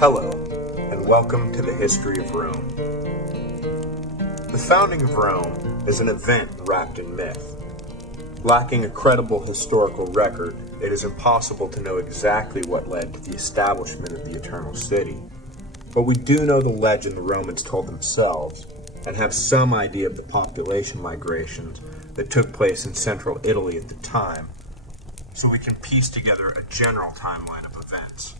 Hello, and welcome to the history of Rome. The founding of Rome is an event wrapped in myth. Lacking a credible historical record, it is impossible to know exactly what led to the establishment of the Eternal City. But we do know the legend the Romans told themselves, and have some idea of the population migrations that took place in central Italy at the time, so we can piece together a general timeline of events.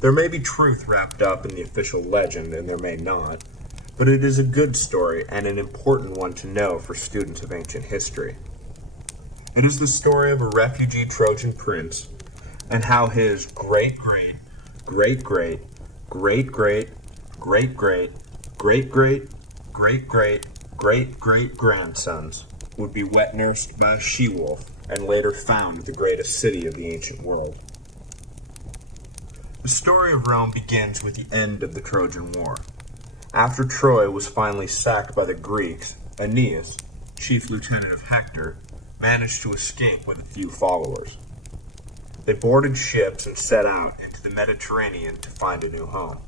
There may be truth wrapped up in the official legend, and there may not, but it is a good story and an important one to know for students of ancient history. It is the story of a refugee Trojan prince, and how his great-great-great-great-great-great-great-great-great-great-great-grandsons would be wet-nursed by a she-wolf and later found the greatest city of the ancient world. The story of Rome begins with the end of the Trojan War. After Troy was finally sacked by the Greeks, Aeneas, chief lieutenant of Hector, managed to escape with a few followers. They boarded ships and set out into the Mediterranean to find a new home.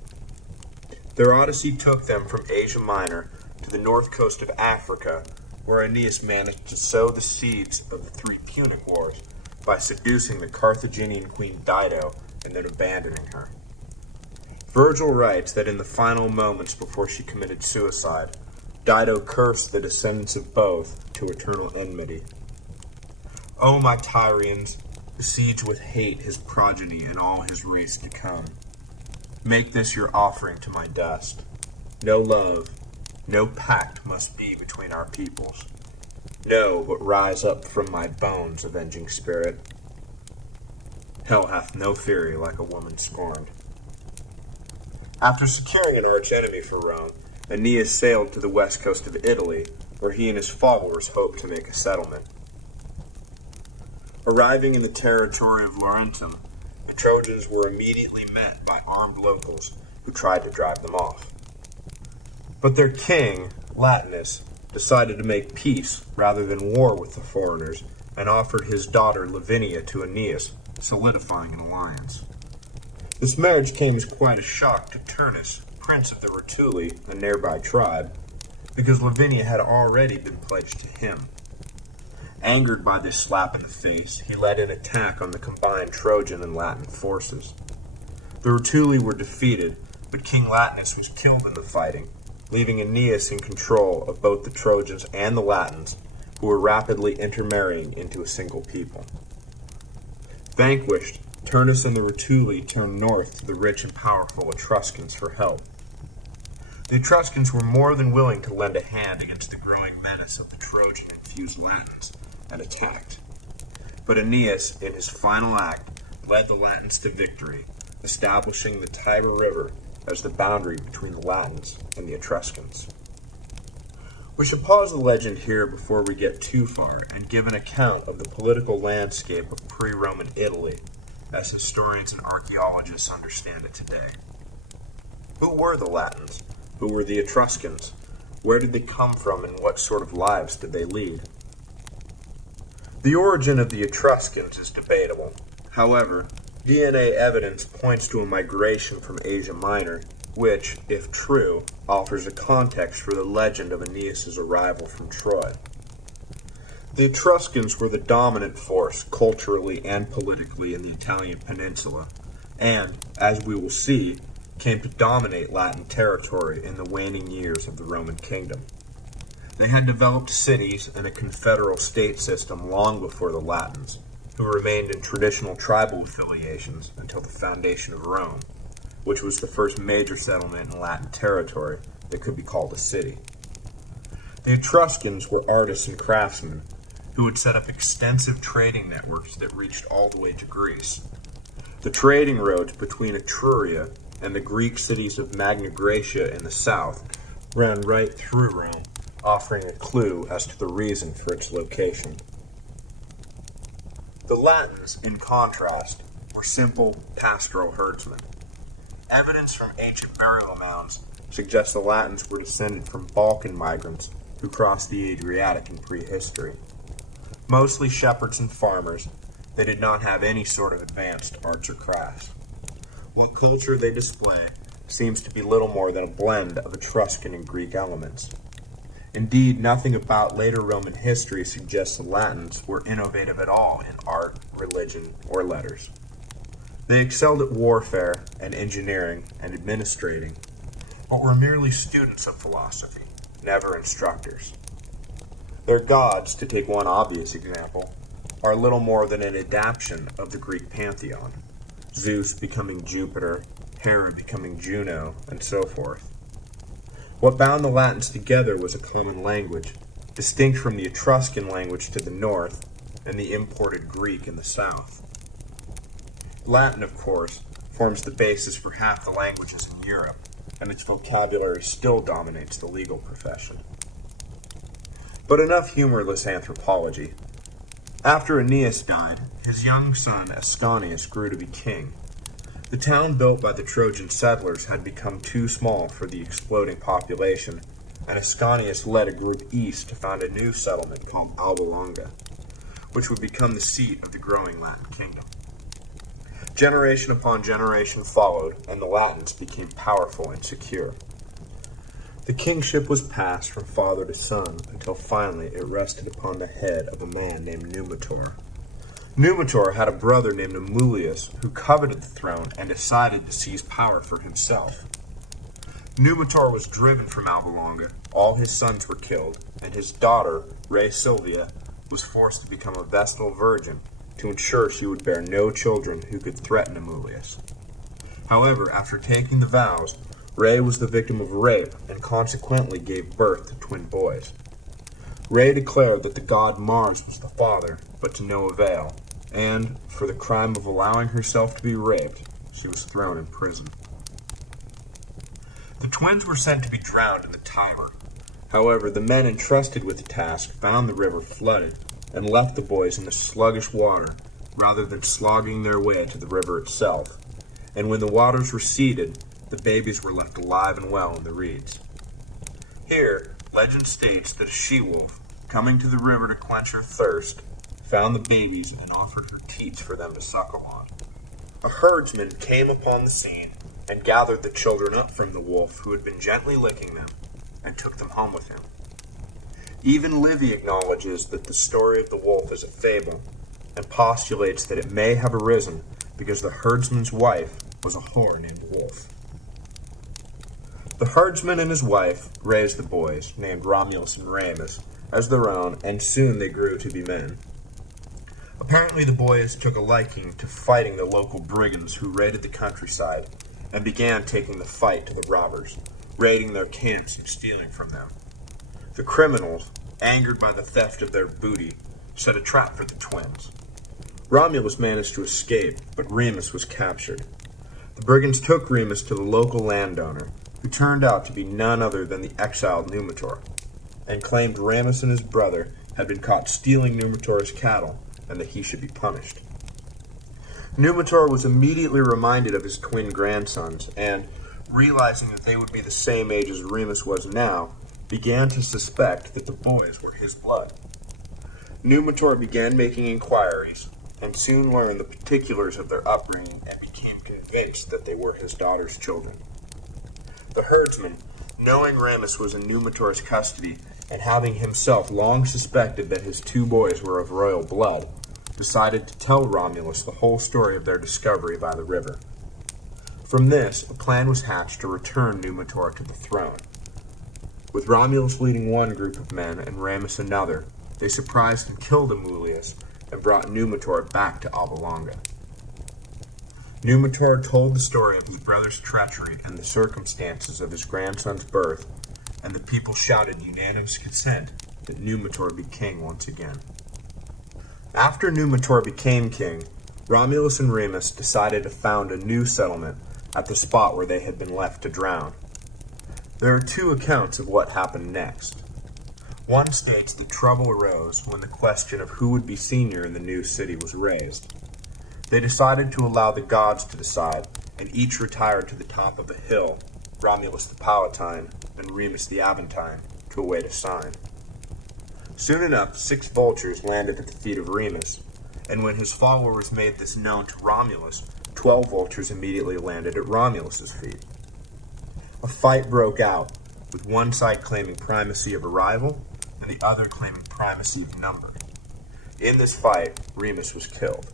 Their odyssey took them from Asia Minor to the north coast of Africa, where Aeneas managed to sow the seeds of the three Punic Wars by seducing the Carthaginian queen Dido and then abandoning her. Virgil writes that in the final moments before she committed suicide, Dido cursed the descendants of both to eternal enmity. O my Tyrians, besiege with hate his progeny and all his race to come. Make this your offering to my dust. No love, no pact must be between our peoples. No, but rise up from my bones, avenging spirit. Hell hath no fury like a woman scorned. After securing an arch-enemy for Rome, Aeneas sailed to the west coast of Italy, where he and his followers hoped to make a settlement. Arriving in the territory of Laurentum, the Trojans were immediately met by armed locals who tried to drive them off. But their king, Latinus, decided to make peace rather than war with the foreigners and offered his daughter Lavinia to Aeneas, solidifying an alliance. This marriage came as quite a shock to Turnus, prince of the Rutuli, a nearby tribe, because Lavinia had already been pledged to him. Angered by this slap in the face, he led an attack on the combined Trojan and Latin forces. The Rutuli were defeated, but King Latinus was killed in the fighting, leaving Aeneas in control of both the Trojans and the Latins, who were rapidly intermarrying into a single people. Vanquished, Turnus and the Rutuli turned north to the rich and powerful Etruscans for help. The Etruscans were more than willing to lend a hand against the growing menace of the Trojan-infused Latins, and attacked. But Aeneas, in his final act, led the Latins to victory, establishing the Tiber River as the boundary between the Latins and the Etruscans. We should pause the legend here before we get too far and give an account of the political landscape of pre-Roman Italy, as historians and archaeologists understand it today. Who were the Latins? Who were the Etruscans? Where did they come from, and what sort of lives did they lead? The origin of the Etruscans is debatable. However, DNA evidence points to a migration from Asia Minor, which, if true, offers a context for the legend of Aeneas' arrival from Troy. The Etruscans were the dominant force culturally and politically in the Italian peninsula, and, as we will see, came to dominate Latin territory in the waning years of the Roman kingdom. They had developed cities and a confederal state system long before the Latins, who remained in traditional tribal affiliations until the foundation of Rome, which was the first major settlement in Latin territory that could be called a city. The Etruscans were artists and craftsmen who had set up extensive trading networks that reached all the way to Greece. The trading roads between Etruria and the Greek cities of Magna Graecia in the south ran right through Rome, offering a clue as to the reason for its location. The Latins, in contrast, were simple pastoral herdsmen. Evidence from ancient burial mounds suggests the Latins were descended from Balkan migrants who crossed the Adriatic in prehistory. Mostly shepherds and farmers, they did not have any sort of advanced arts or crafts. What culture they display seems to be little more than a blend of Etruscan and Greek elements. Indeed, nothing about later Roman history suggests the Latins were innovative at all in art, religion, or letters. They excelled at warfare and engineering and administrating, but were merely students of philosophy, never instructors. Their gods, to take one obvious example, are little more than an adaptation of the Greek pantheon, Zeus becoming Jupiter, Hera becoming Juno, and so forth. What bound the Latins together was a common language, distinct from the Etruscan language to the north and the imported Greek in the south. Latin, of course, forms the basis for half the languages in Europe, and its vocabulary still dominates the legal profession. But enough humorless anthropology. After Aeneas died, his young son Ascanius grew to be king. The town built by the Trojan settlers had become too small for the exploding population, and Ascanius led a group east to found a new settlement called Alba Longa, which would become the seat of the growing Latin kingdom. Generation upon generation followed, and the Latins became powerful and secure. The kingship was passed from father to son until finally it rested upon the head of a man named Numitor. Numitor had a brother named Romulus who coveted the throne and decided to seize power for himself. Numitor was driven from Alba Longa, all his sons were killed, and his daughter, Rea Silvia, was forced to become a Vestal virgin to ensure she would bear no children who could threaten Romulus. However, after taking the vows, Rea was the victim of rape and consequently gave birth to twin boys. Rea declared that the god Mars was the father, but to no avail, and, for the crime of allowing herself to be raped, she was thrown in prison. The twins were sent to be drowned in the Tiber. However, the men entrusted with the task found the river flooded and left the boys in the sluggish water rather than slogging their way to the river itself, and when the waters receded, the babies were left alive and well in the reeds. Here, legend states that a she-wolf, coming to the river to quench her thirst, found the babies and offered her teats for them to suckle on. A herdsman came upon the scene and gathered the children up from the wolf who had been gently licking them and took them home with him. Even Livy acknowledges that the story of the wolf is a fable and postulates that it may have arisen because the herdsman's wife was a whore named Wolf. The herdsman and his wife raised the boys, named Romulus and Remus, as their own, and soon they grew to be men. Apparently the boys took a liking to fighting the local brigands who raided the countryside and began taking the fight to the robbers, raiding their camps and stealing from them. The criminals, angered by the theft of their booty, set a trap for the twins. Romulus managed to escape, but Remus was captured. The brigands took Remus to the local landowner, who turned out to be none other than the exiled Numitor, and claimed Remus and his brother had been caught stealing Numitor's cattle, and that he should be punished. Numitor was immediately reminded of his twin grandsons, and, realizing that they would be the same age as Remus was now, began to suspect that the boys were his blood. Numitor began making inquiries, and soon learned the particulars of their upbringing and became convinced that they were his daughter's children. The herdsman, knowing Remus was in Numitor's custody, and having himself long suspected that his two boys were of royal blood, decided to tell Romulus the whole story of their discovery by the river. From this, a plan was hatched to return Numitor to the throne. With Romulus leading one group of men and Remus another, they surprised and killed Amulius and brought Numitor back to Alba Longa. Numitor told the story of his brother's treachery and the circumstances of his grandson's birth, and the people shouted unanimous consent that Numitor be king once again. After Numitor became king, Romulus and Remus decided to found a new settlement at the spot where they had been left to drown. There are two accounts of what happened next. One states that trouble arose when the question of who would be senior in the new city was raised. They decided to allow the gods to decide, and each retired to the top of a hill, Romulus the Palatine and Remus the Aventine, to await a sign. Soon enough, 6 vultures landed at the feet of Remus, and when his followers made this known to Romulus, 12 vultures immediately landed at Romulus's feet. A fight broke out, with one side claiming primacy of arrival and the other claiming primacy of number. In this fight, Remus was killed.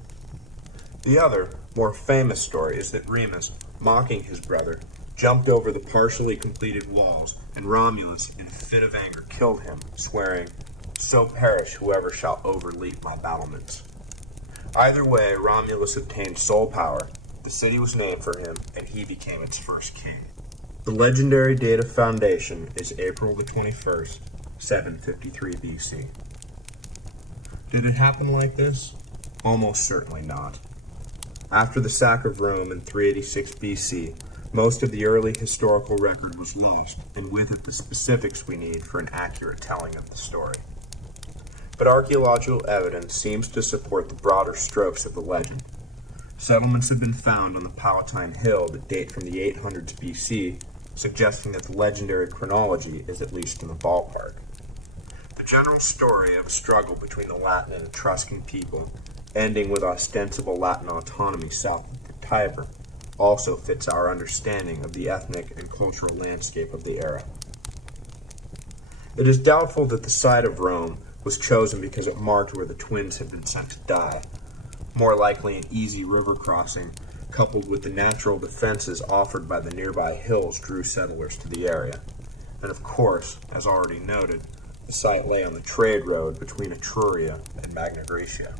The other, more famous story is that Remus, mocking his brother, jumped over the partially completed walls, and Romulus, in a fit of anger, killed him, swearing, "So perish whoever shall overleap my battlements." Either way, Romulus obtained sole power, the city was named for him, and he became its first king. The legendary date of foundation is April the 21st, 753 BC. Did it happen like this? Almost certainly not. After the sack of Rome in 386 BC, most of the early historical record was lost, and with it the specifics we need for an accurate telling of the story. But archaeological evidence seems to support the broader strokes of the legend. Settlements have been found on the Palatine Hill that date from the 800s BC, suggesting that the legendary chronology is at least in the ballpark. The general story of a struggle between the Latin and Etruscan people, ending with ostensible Latin autonomy south of the Tiber, also fits our understanding of the ethnic and cultural landscape of the era. It is doubtful that the site of Rome was chosen because it marked where the twins had been sent to die. More likely an easy river crossing, coupled with the natural defenses offered by the nearby hills, drew settlers to the area. And of course, as already noted, the site lay on the trade road between Etruria and Magna Graecia.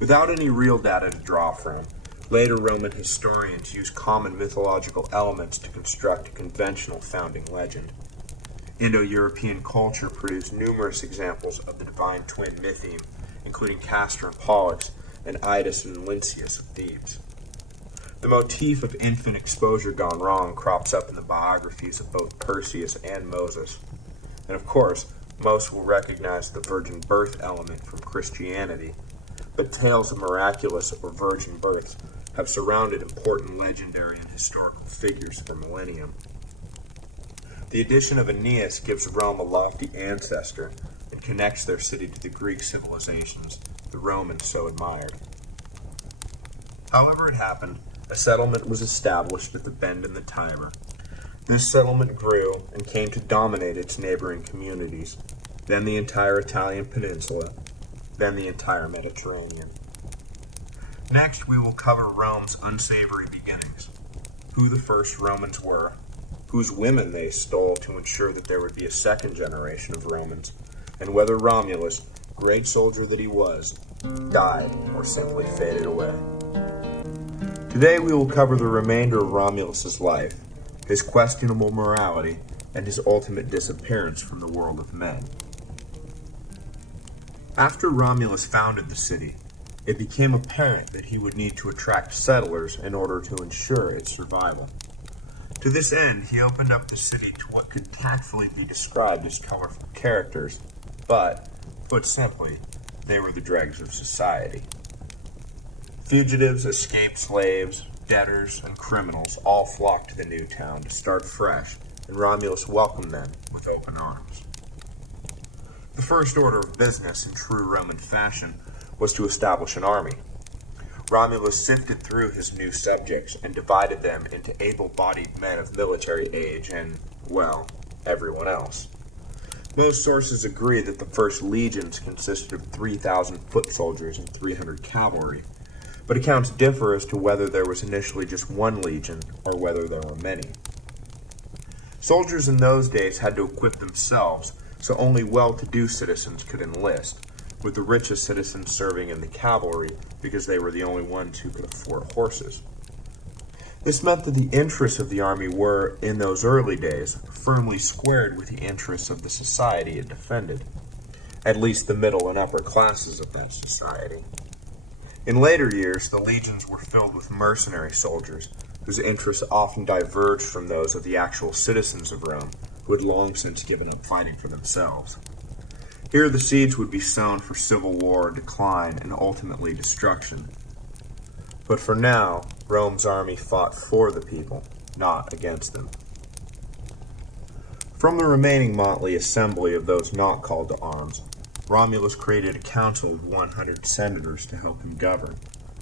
Without any real data to draw from, later Roman historians used common mythological elements to construct a conventional founding legend. Indo-European culture produced numerous examples of the divine twin mytheme, including Castor and Pollux, and Idas and Lynceus of Thebes. The motif of infant exposure gone wrong crops up in the biographies of both Perseus and Moses. And of course, most will recognize the virgin birth element from Christianity, but tales of miraculous or virgin births have surrounded important legendary and historical figures for millennia. The addition of Aeneas gives Rome a lofty ancestor and connects their city to the Greek civilizations the Romans so admired. However it happened, a settlement was established at the bend in the Tiber. This settlement grew and came to dominate its neighboring communities, then the entire Italian peninsula, then the entire Mediterranean. Next, we will cover Rome's unsavory beginnings, who the first Romans were, whose women they stole to ensure that there would be a second generation of Romans, and whether Romulus, great soldier that he was, died or simply faded away. Today we will cover the remainder of Romulus's life, his questionable morality, and his ultimate disappearance from the world of men. After Romulus founded the city, it became apparent that he would need to attract settlers in order to ensure its survival. To this end, he opened up the city to what could tactfully be described as colorful characters, but, put simply, they were the dregs of society. Fugitives, escaped slaves, debtors, and criminals all flocked to the new town to start fresh, and Romulus welcomed them with open arms. The first order of business in true Roman fashion was to establish an army. Romulus sifted through his new subjects and divided them into able-bodied men of military age and, well, everyone else. Most sources agree that the first legions consisted of 3,000 foot soldiers and 300 cavalry, but accounts differ as to whether there was initially just one legion or whether there were many. Soldiers in those days had to equip themselves, so only well-to-do citizens could enlist, with the richest citizens serving in the cavalry because they were the only ones who could afford horses. This meant that the interests of the army were, in those early days, firmly squared with the interests of the society it defended, at least the middle and upper classes of that society. In later years, the legions were filled with mercenary soldiers, whose interests often diverged from those of the actual citizens of Rome, who had long since given up fighting for themselves. Here the seeds would be sown for civil war, decline, and ultimately destruction. But for now, Rome's army fought for the people, not against them. From the remaining motley assembly of those not called to arms, Romulus created a council of 100 senators to help him govern,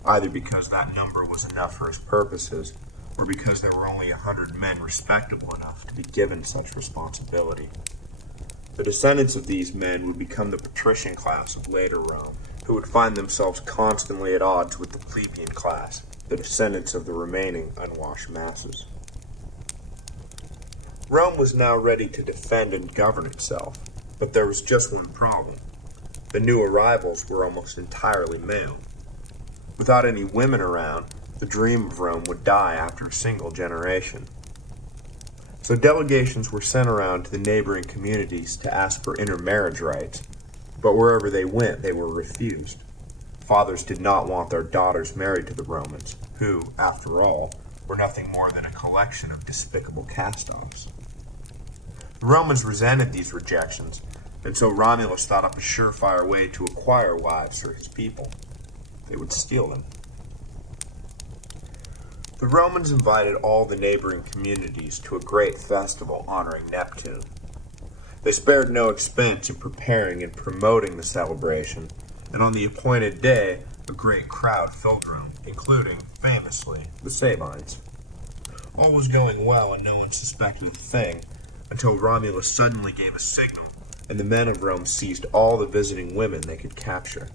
either because that number was enough for his purposes, or because there were only 100 men respectable enough to be given such responsibility. The descendants of these men would become the patrician class of later Rome, who would find themselves constantly at odds with the plebeian class, the descendants of the remaining unwashed masses. Rome was now ready to defend and govern itself, but there was just one problem. The new arrivals were almost entirely male. Without any women around, the dream of Rome would die after a single generation. So delegations were sent around to the neighboring communities to ask for intermarriage rights, but wherever they went, they were refused. Fathers did not want their daughters married to the Romans, who, after all, were nothing more than a collection of despicable cast-offs. The Romans resented these rejections, and so Romulus thought up a surefire way to acquire wives for his people. They would steal them. The Romans invited all the neighboring communities to a great festival honoring Neptune. They spared no expense in preparing and promoting the celebration, and on the appointed day, a great crowd filled Rome, including, famously, the Sabines. All was going well and no one suspected a thing, until Romulus suddenly gave a signal, and the men of Rome seized all the visiting women they could capture.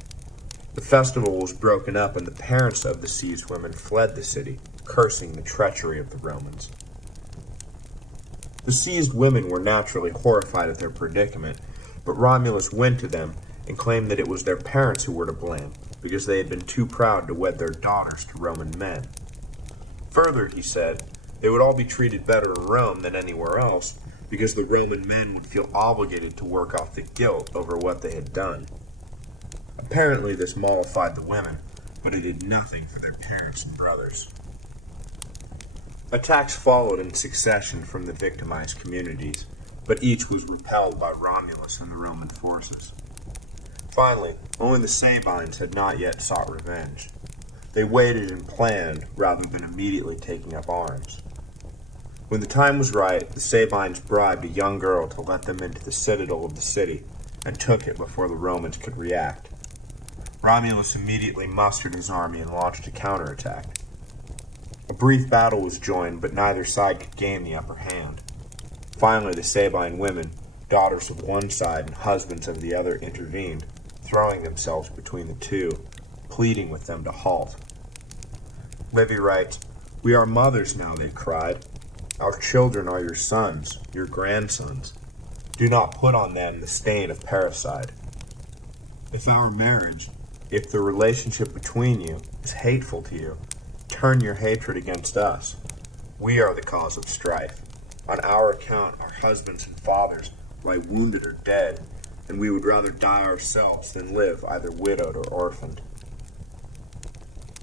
The festival was broken up, and the parents of the seized women fled the city, cursing the treachery of the Romans. The seized women were naturally horrified at their predicament, but Romulus went to them and claimed that it was their parents who were to blame, because they had been too proud to wed their daughters to Roman men. Further, he said, they would all be treated better in Rome than anywhere else, because the Roman men would feel obligated to work off the guilt over what they had done. Apparently this mollified the women, but it did nothing for their parents and brothers. Attacks followed in succession from the victimized communities, but each was repelled by Romulus and the Roman forces. Finally, only the Sabines had not yet sought revenge. They waited and planned rather than immediately taking up arms. When the time was right, the Sabines bribed a young girl to let them into the citadel of the city, and took it before the Romans could react. Romulus immediately mustered his army and launched a counterattack. A brief battle was joined, but neither side could gain the upper hand. Finally, the Sabine women, daughters of one side and husbands of the other, intervened, throwing themselves between the two, pleading with them to halt. Livy writes, "We are mothers now," they cried. "Our children are your sons, your grandsons. Do not put on them the stain of parricide. If our marriage, if the relationship between you, is hateful to you, turn your hatred against us. We are the cause of strife. On our account, our husbands and fathers lie wounded or dead, and we would rather die ourselves than live either widowed or orphaned."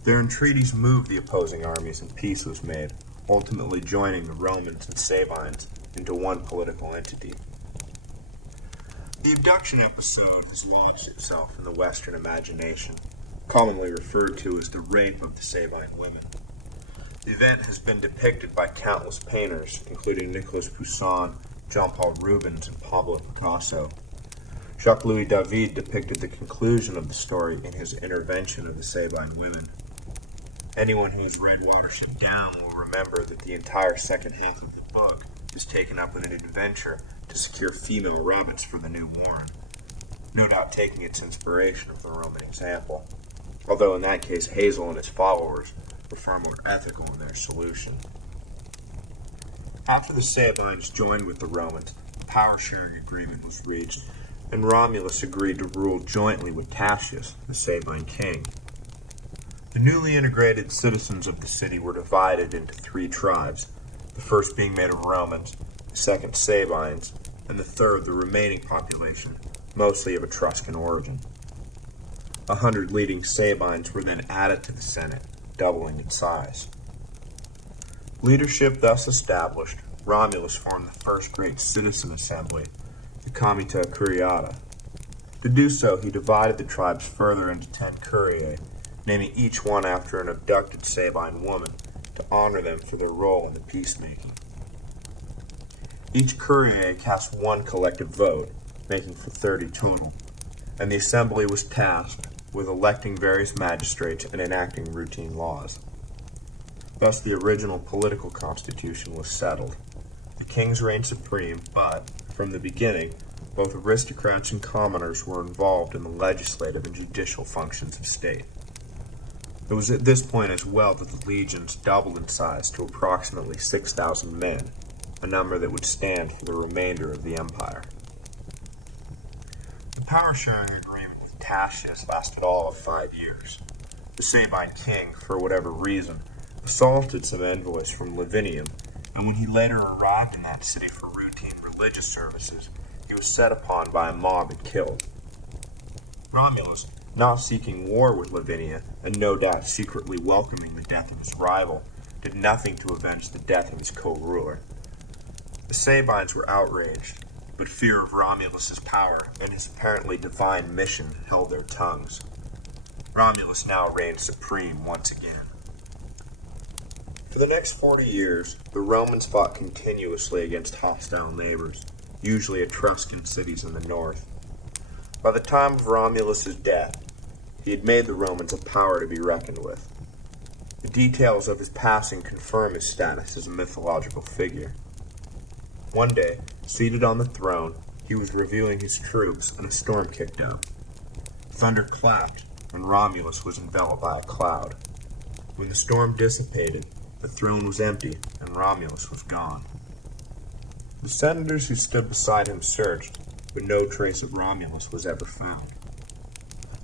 Their entreaties moved the opposing armies, and peace was made, ultimately joining the Romans and Sabines into one political entity. The abduction episode has lodged itself in the Western imagination, commonly referred to as the rape of the Sabine women. The event has been depicted by countless painters, including Nicolas Poussin, Jean-Paul Rubens, and Pablo Picasso. Jacques-Louis David depicted the conclusion of the story in his Intervention of the Sabine Women. Anyone who has read Watership Down will remember that the entire second half of the book is taken up with an adventure to secure female rabbits for the new warren, no doubt taking its inspiration from the Roman example, although in that case Hazel and his followers were far more ethical in their solution. After the Sabines joined with the Romans, a power-sharing agreement was reached, and Romulus agreed to rule jointly with Cassius, the Sabine king. The newly integrated citizens of the city were divided into 3 tribes, the first being made of Romans, the second Sabines, and the third the remaining population, mostly of Etruscan origin. 100 leading Sabines were then added to the Senate, doubling its size. Leadership thus established, Romulus formed the first great citizen assembly, the Comitia Curiata. To do so, he divided the tribes further into 10 curiae, naming each one after an abducted Sabine woman, to honor them for their role in the peacemaking. Each curiae cast one collective vote, making for 30 total, and the assembly was tasked with electing various magistrates and enacting routine laws. Thus the original political constitution was settled. The kings reigned supreme, but, from the beginning, both aristocrats and commoners were involved in the legislative and judicial functions of state. It was at this point as well that the legions doubled in size to approximately 6,000 men, a number that would stand for the remainder of the empire. The power-sharing agreement with Tatius lasted all of 5 years. The Sabine king, for whatever reason, assaulted some envoys from Lavinium, and when he later arrived in that city for routine religious services, he was set upon by a mob and killed. Romulus, not seeking war with Lavinia, and no doubt secretly welcoming the death of his rival, did nothing to avenge the death of his co-ruler. The Sabines were outraged, but fear of Romulus's power and his apparently divine mission held their tongues. Romulus now reigned supreme once again. For the next 40 years, the Romans fought continuously against hostile neighbors, usually Etruscan cities in the north. By the time of Romulus's death, he had made the Romans a power to be reckoned with. The details of his passing confirm his status as a mythological figure. One day, seated on the throne, he was reviewing his troops and a storm kicked up. Thunder clapped, and Romulus was enveloped by a cloud. When the storm dissipated, the throne was empty, and Romulus was gone. The senators who stood beside him searched, but no trace of Romulus was ever found.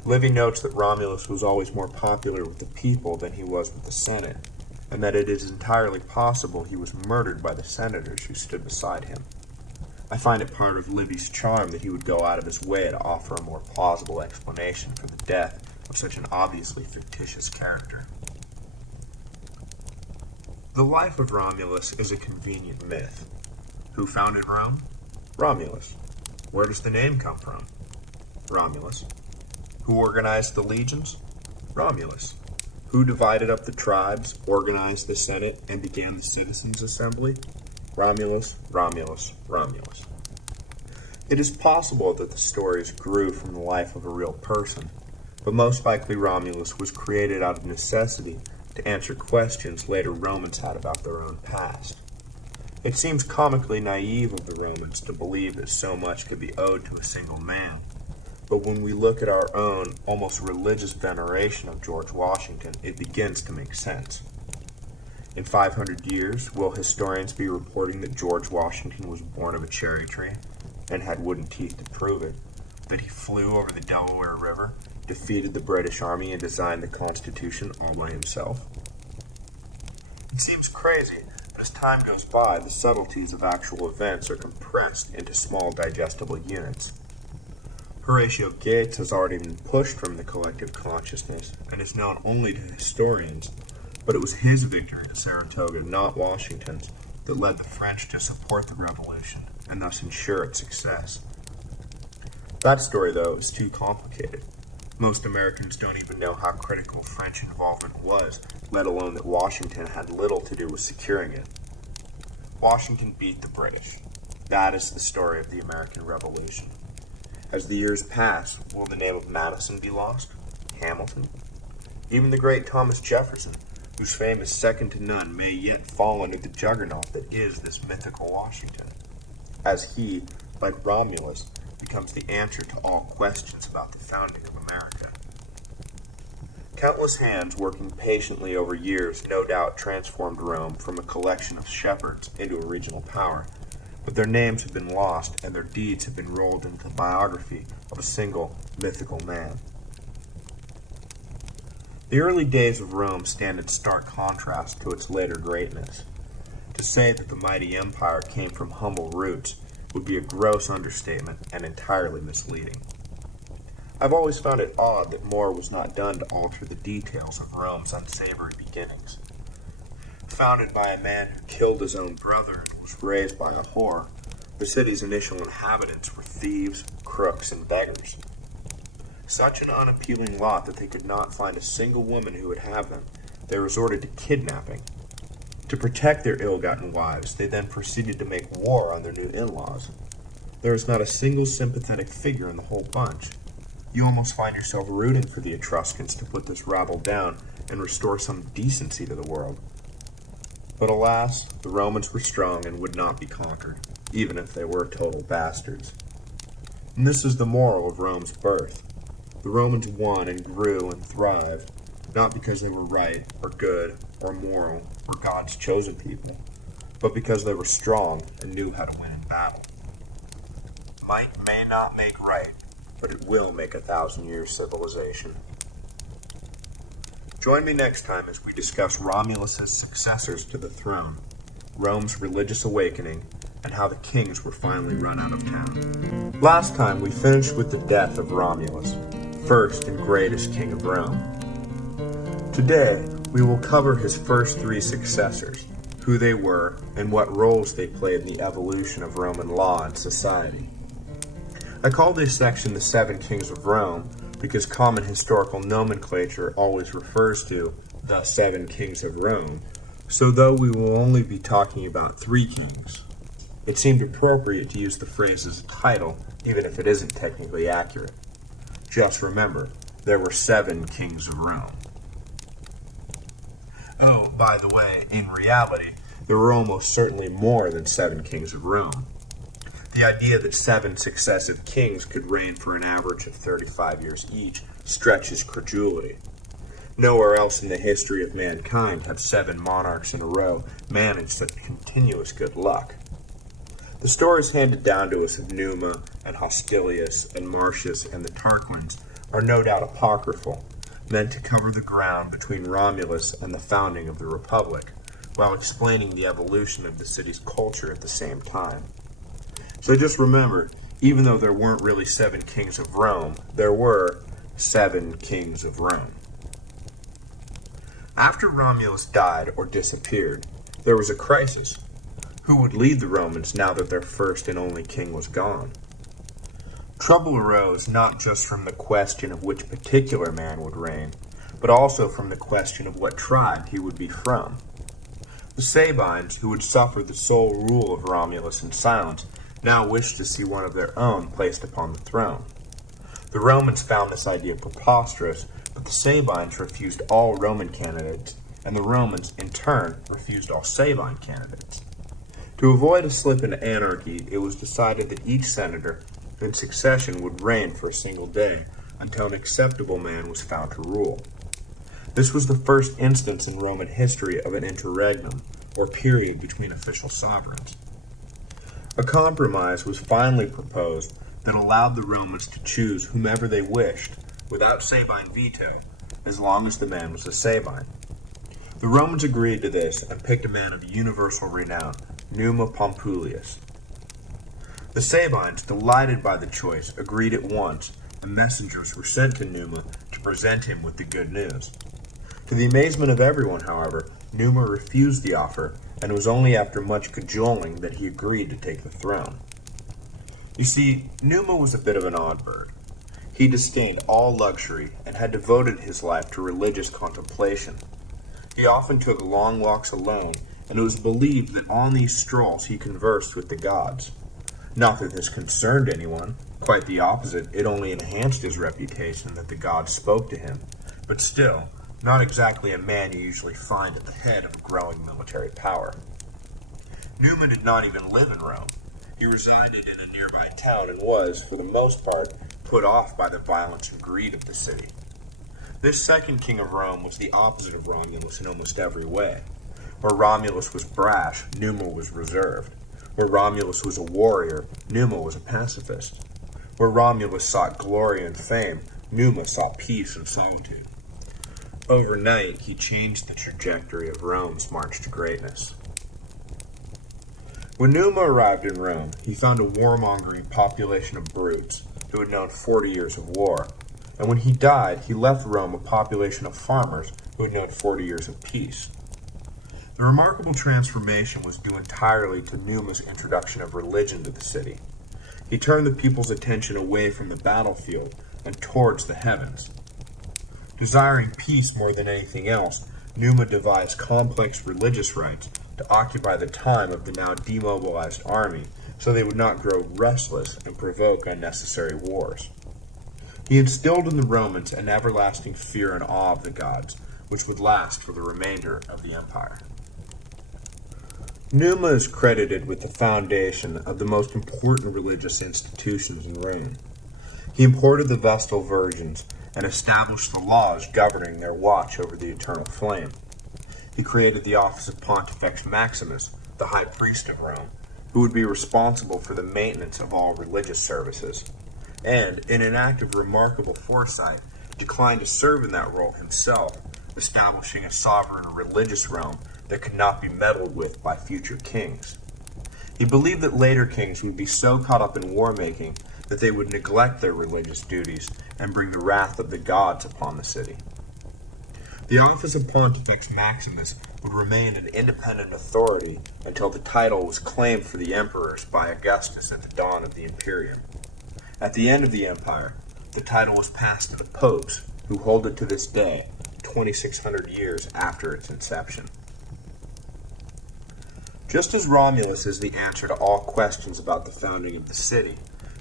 Livy notes that Romulus was always more popular with the people than he was with the Senate, and that it is entirely possible he was murdered by the senators who stood beside him. I find it part of Livy's charm that he would go out of his way to offer a more plausible explanation for the death of such an obviously fictitious character. The life of Romulus is a convenient myth. Who founded Rome? Romulus. Where does the name come from? Romulus. Who organized the legions? Romulus. Who divided up the tribes, organized the Senate, and began the citizens' assembly? Romulus, Romulus, Romulus. It is possible that the stories grew from the life of a real person, but most likely Romulus was created out of necessity to answer questions later Romans had about their own past. It seems comically naive of the Romans to believe that so much could be owed to a single man, but when we look at our own almost religious veneration of George Washington, it begins to make sense. In 500 years, will historians be reporting that George Washington was born of a cherry tree and had wooden teeth to prove it, that he flew over the Delaware River, defeated the British Army, and designed the Constitution all by himself? It seems crazy, but as time goes by, the subtleties of actual events are compressed into small digestible units. Horatio Gates has already been pushed from the collective consciousness and is known only to historians, but it was his victory at Saratoga, not Washington's, that led the French to support the revolution and thus ensure its success. That story, though, is too complicated. Most Americans don't even know how critical French involvement was, let alone that Washington had little to do with securing it. Washington beat the British. That is the story of the American Revolution. As the years pass, will the name of Madison be lost? Hamilton? Even the great Thomas Jefferson, whose fame is second to none, may yet fall under the juggernaut that is this mythical Washington, as he, like Romulus, becomes the answer to all questions about the founding of America. Countless hands working patiently over years no doubt transformed Rome from a collection of shepherds into a regional power, but their names have been lost and their deeds have been rolled into the biography of a single mythical man. The early days of Rome stand in stark contrast to its later greatness. To say that the mighty empire came from humble roots would be a gross understatement and entirely misleading. I've always found it odd that more was not done to alter the details of Rome's unsavory beginnings. Founded by a man who killed his own brother and was raised by a whore, the city's initial inhabitants were thieves, crooks, and beggars. Such an unappealing lot that they could not find a single woman who would have them, they resorted to kidnapping. To protect their ill-gotten wives, they then proceeded to make war on their new in-laws. There is not a single sympathetic figure in the whole bunch. You almost find yourself rooting for the Etruscans to put this rabble down and restore some decency to the world. But alas, the Romans were strong and would not be conquered, even if they were total bastards. And this is the moral of Rome's birth. The Romans won and grew and thrived, not because they were right or good or moral or God's chosen people, but because they were strong and knew how to win in battle. Might may not make right, but it will make 1,000-year civilization. Join me next time as we discuss Romulus' successors to the throne, Rome's religious awakening, and how the kings were finally run out of town. Last time we finished with the death of Romulus, first and greatest king of Rome. Today we will cover his first 3 successors, who they were, and what roles they played in the evolution of Roman law and society. I call this section the 7 Kings of Rome because common historical nomenclature always refers to the 7 Kings of Rome, so though we will only be talking about 3 kings, it seemed appropriate to use the phrase as a title, even if it isn't technically accurate. Just remember, there were 7 kings of Rome. Oh, by the way, in reality, there were almost certainly more than 7 kings of Rome. The idea that 7 successive kings could reign for an average of 35 years each stretches credulity. Nowhere else in the history of mankind have 7 monarchs in a row managed such continuous good luck. The stories handed down to us of Numa and Hostilius and Marcius and the Tarquins are no doubt apocryphal, meant to cover the ground between Romulus and the founding of the Republic, while explaining the evolution of the city's culture at the same time. So just remember, even though there weren't really 7 kings of Rome, there were 7 kings of Rome. After Romulus died or disappeared, there was a crisis. Who would lead the Romans now that their first and only king was gone? Trouble arose not just from the question of which particular man would reign, but also from the question of what tribe he would be from. The Sabines, who would suffer the sole rule of Romulus in silence, now wished to see one of their own placed upon the throne. The Romans found this idea preposterous, but the Sabines refused all Roman candidates, and the Romans, in turn, refused all Sabine candidates. To avoid a slip into anarchy, it was decided that each senator in succession would reign for a single day, until an acceptable man was found to rule. This was the first instance in Roman history of an interregnum, or period between official sovereigns. A compromise was finally proposed that allowed the Romans to choose whomever they wished, without Sabine veto, as long as the man was a Sabine. The Romans agreed to this and picked a man of universal renown, Numa Pompilius. The Sabines, delighted by the choice, agreed at once, and messengers were sent to Numa to present him with the good news. To the amazement of everyone, however, Numa refused the offer, and it was only after much cajoling that he agreed to take the throne. You see, Numa was a bit of an odd bird. He disdained all luxury and had devoted his life to religious contemplation. He often took long walks alone, and it was believed that on these strolls he conversed with the gods. Not that this concerned anyone. Quite the opposite, it only enhanced his reputation that the gods spoke to him. But still, not exactly a man you usually find at the head of a growing military power. Numa did not even live in Rome. He resided in a nearby town and was, for the most part, put off by the violence and greed of the city. This second king of Rome was the opposite of Romulus in almost every way. Where Romulus was brash, Numa was reserved. Where Romulus was a warrior, Numa was a pacifist. Where Romulus sought glory and fame, Numa sought peace and solitude. Overnight, he changed the trajectory of Rome's march to greatness. When Numa arrived in Rome, he found a warmongering population of brutes who had known 40 years of war, and when he died, he left Rome a population of farmers who had known 40 years of peace. The remarkable transformation was due entirely to Numa's introduction of religion to the city. He turned the people's attention away from the battlefield and towards the heavens. Desiring peace more than anything else, Numa devised complex religious rites to occupy the time of the now demobilized army so they would not grow restless and provoke unnecessary wars. He instilled in the Romans an everlasting fear and awe of the gods, which would last for the remainder of the empire. Numa is credited with the foundation of the most important religious institutions in Rome. He imported the Vestal Virgins and established the laws governing their watch over the eternal flame. He created the office of Pontifex Maximus, the high priest of Rome, who would be responsible for the maintenance of all religious services, and, in an act of remarkable foresight, declined to serve in that role himself, establishing a sovereign religious realm that could not be meddled with by future kings. He believed that later kings would be so caught up in war-making that they would neglect their religious duties and bring the wrath of the gods upon the city. The office of Pontifex Maximus would remain an independent authority until the title was claimed for the emperors by Augustus at the dawn of the Imperium. At the end of the empire, the title was passed to the popes, who hold it to this day, 2,600 years after its inception. Just as Romulus is the answer to all questions about the founding of the city,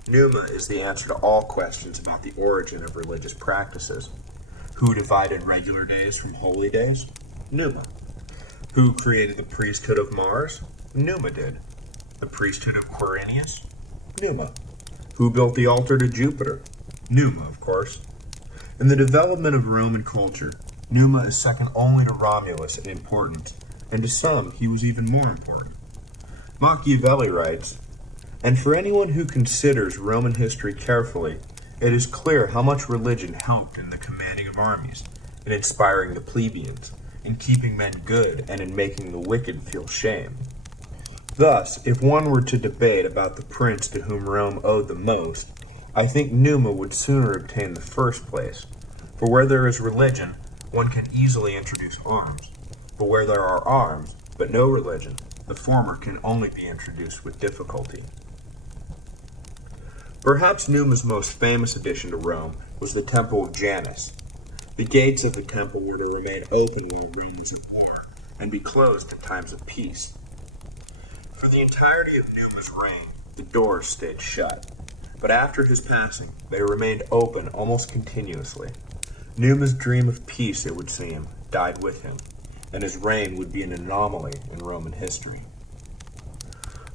Numa is the answer to all questions about the origin of religious practices. Who divided regular days from holy days? Numa. Who created the priesthood of Mars? Numa did. The priesthood of Quirinius? Numa. Who built the altar to Jupiter? Numa, of course. In the development of Roman culture, Numa is second only to Romulus in importance, and to some he was even more important. Machiavelli writes, "And for anyone who considers Roman history carefully, it is clear how much religion helped in the commanding of armies, in inspiring the plebeians, in keeping men good, and in making the wicked feel shame." Thus, if one were to debate about the prince to whom Rome owed the most, I think Numa would sooner obtain the first place, for where there is religion, one can easily introduce arms. But where there are arms, but no religion, the former can only be introduced with difficulty. Perhaps Numa's most famous addition to Rome was the Temple of Janus. The gates of the temple were to remain open while Rome was at war, and be closed in times of peace. For the entirety of Numa's reign, the doors stayed shut, but after his passing, they remained open almost continuously. Numa's dream of peace, it would seem, died with him, and his reign would be an anomaly in Roman history.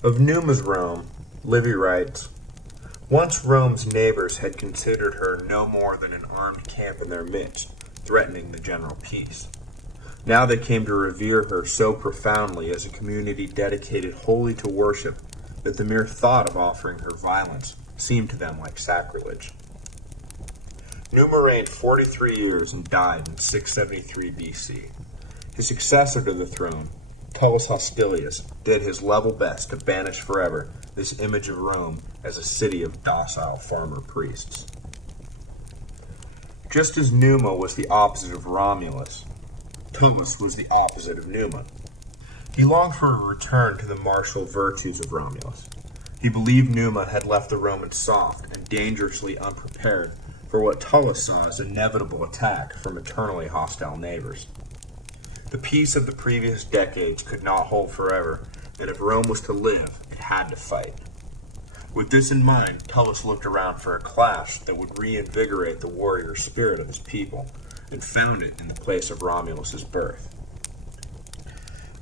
Of Numa's Rome, Livy writes, "Once Rome's neighbors had considered her no more than an armed camp in their midst, threatening the general peace. Now they came to revere her so profoundly as a community dedicated wholly to worship that the mere thought of offering her violence seemed to them like sacrilege." Numa reigned 43 years and died in 673 BC. His successor to the throne, Tullus Hostilius, did his level best to banish forever this image of Rome as a city of docile farmer priests. Just as Numa was the opposite of Romulus, Tullus was the opposite of Numa. He longed for a return to the martial virtues of Romulus. He believed Numa had left the Romans soft and dangerously unprepared for what Tullus saw as inevitable attack from eternally hostile neighbors. The peace of the previous decades could not hold forever, and if Rome was to live, it had to fight. With this in mind, Tullus looked around for a clash that would reinvigorate the warrior spirit of his people, and found it in the place of Romulus's birth.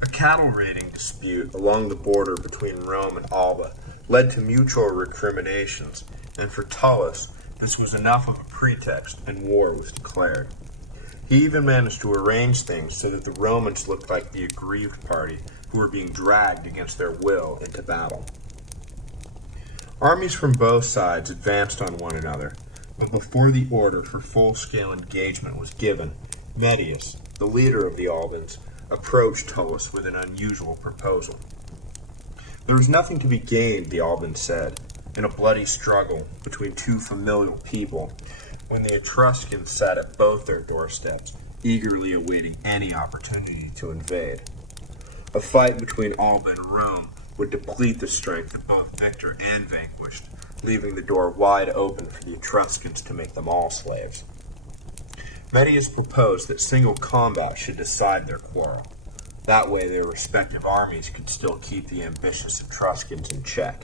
A cattle raiding dispute along the border between Rome and Alba led to mutual recriminations, and for Tullus, this was enough of a pretext, and war was declared. He even managed to arrange things so that the Romans looked like the aggrieved party who were being dragged against their will into battle. Armies from both sides advanced on one another, but before the order for full-scale engagement was given, Aeneas, the leader of the Albans, approached Tullus with an unusual proposal. There was nothing to be gained, the Albans said, in a bloody struggle between two familial people, when the Etruscans sat at both their doorsteps, eagerly awaiting any opportunity to invade. A fight between Alba and Rome would deplete the strength of both victor and vanquished, leaving the door wide open for the Etruscans to make them all slaves. Aeneas proposed that single combat should decide their quarrel. That way their respective armies could still keep the ambitious Etruscans in check.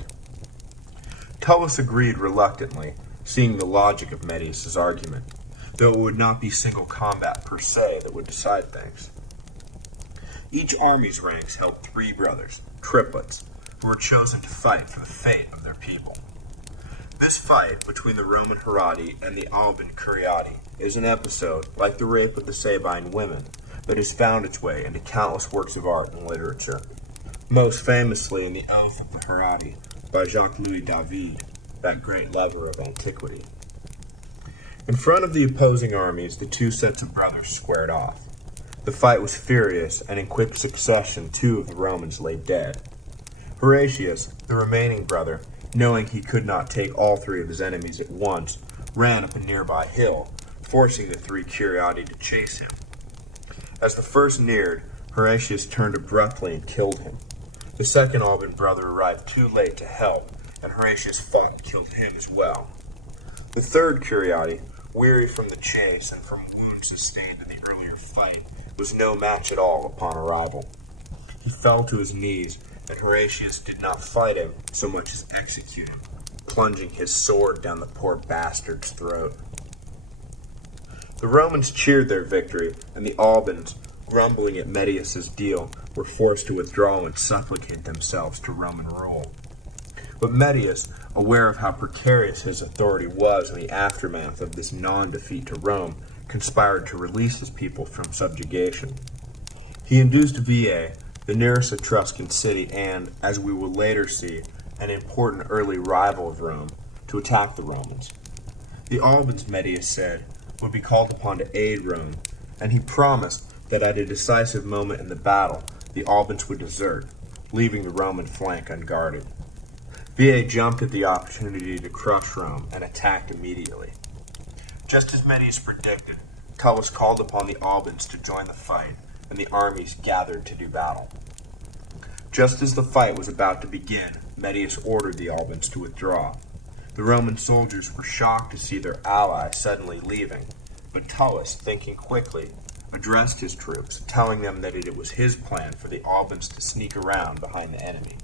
Tullus agreed reluctantly, seeing the logic of Medius's argument, though it would not be single combat per se that would decide things. Each army's ranks held 3 brothers, triplets, who were chosen to fight for the fate of their people. This fight between the Roman Herati and the Alban Curiati is an episode, like the rape of the Sabine women, that has found its way into countless works of art and literature, most famously in The Oath of the Herati by Jacques-Louis David, that great lover of antiquity. In front of the opposing armies, the 2 sets of brothers squared off. The fight was furious, and in quick succession 2 of the Romans lay dead. Horatius, the remaining brother, knowing he could not take all 3 of his enemies at once, ran up a nearby hill, forcing the 3 Curiati to chase him. As the first neared, Horatius turned abruptly and killed him. The second Alban brother arrived too late to help, and Horatius fought and killed him as well. The third Curiati, weary from the chase and from wounds sustained in the earlier fight, was no match at all upon arrival. He fell to his knees, and Horatius did not fight him so much as execute him, plunging his sword down the poor bastard's throat. The Romans cheered their victory, and the Albans, grumbling at Medius's deal, were forced to withdraw and supplicate themselves to Roman rule. But Medius, aware of how precarious his authority was in the aftermath of this non-defeat to Rome, conspired to release his people from subjugation. He induced Veii, the nearest Etruscan city and, as we will later see, an important early rival of Rome, to attack the Romans. The Albans, Medius said, would be called upon to aid Rome, and he promised that at a decisive moment in the battle, the Albans would desert, leaving the Roman flank unguarded. Veii jumped at the opportunity to crush Rome and attacked immediately. Just as Medius predicted, Tullus called upon the Albans to join the fight, and the armies gathered to do battle. Just as the fight was about to begin, Medius ordered the Albans to withdraw. The Roman soldiers were shocked to see their ally suddenly leaving, but Tullus, thinking quickly, addressed his troops, telling them that it was his plan for the Albans to sneak around behind the enemy.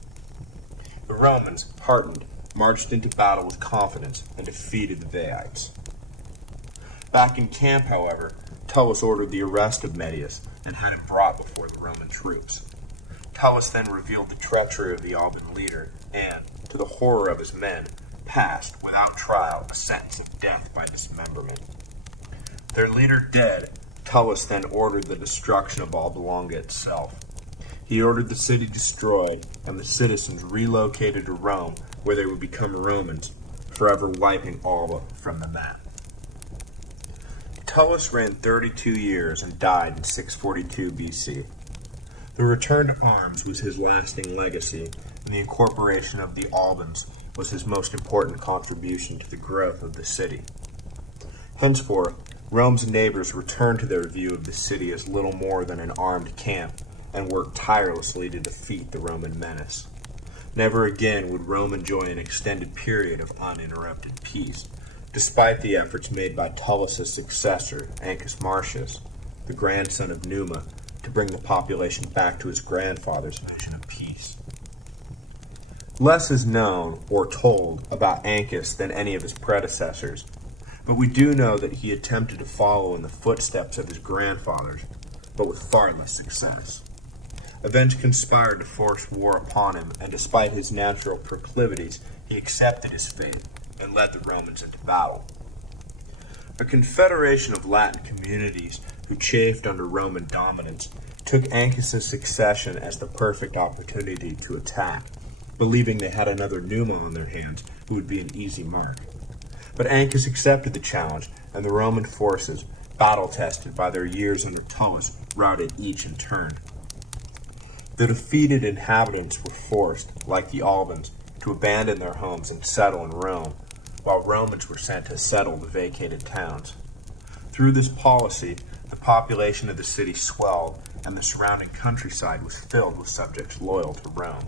The Romans, heartened, marched into battle with confidence and defeated the Veiites. Back in camp, however, Tullus ordered the arrest of Medius and had him brought before the Roman troops. Tullus then revealed the treachery of the Alban leader and, to the horror of his men, passed, without trial, a sentence of death by dismemberment. Their leader dead, Tullus then ordered the destruction of Alba Longa itself. He ordered the city destroyed and the citizens relocated to Rome, where they would become Romans, forever wiping Alba from the map. Tullus reigned 32 years and died in 642 BC. The return to arms was his lasting legacy, and the incorporation of the Albans was his most important contribution to the growth of the city. Henceforth, Rome's neighbors returned to their view of the city as little more than an armed camp, and worked tirelessly to defeat the Roman menace. Never again would Rome enjoy an extended period of uninterrupted peace, despite the efforts made by Tullus's successor, Ancus Marcius, the grandson of Numa, to bring the population back to his grandfather's vision of peace. Less is known or told about Ancus than any of his predecessors, but we do know that he attempted to follow in the footsteps of his grandfathers, but with far less success. Events conspired to force war upon him, and despite his natural proclivities, he accepted his fate and led the Romans into battle. A confederation of Latin communities who chafed under Roman dominance took Ancus's succession as the perfect opportunity to attack, believing they had another Numa on their hands who would be an easy mark. But Ancus accepted the challenge, and the Roman forces, battle-tested by their years under Tullus, routed each in turn. The defeated inhabitants were forced, like the Albans, to abandon their homes and settle in Rome, while Romans were sent to settle the vacated towns. Through this policy, the population of the city swelled, and the surrounding countryside was filled with subjects loyal to Rome.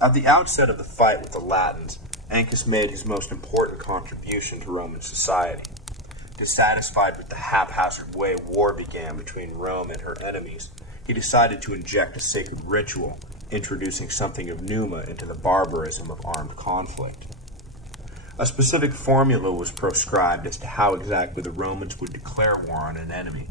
At the outset of the fight with the Latins, Ancus made his most important contribution to Roman society. Dissatisfied with the haphazard way war began between Rome and her enemies, he decided to inject a sacred ritual, introducing something of Numa into the barbarism of armed conflict. A specific formula was proscribed as to how exactly the Romans would declare war on an enemy.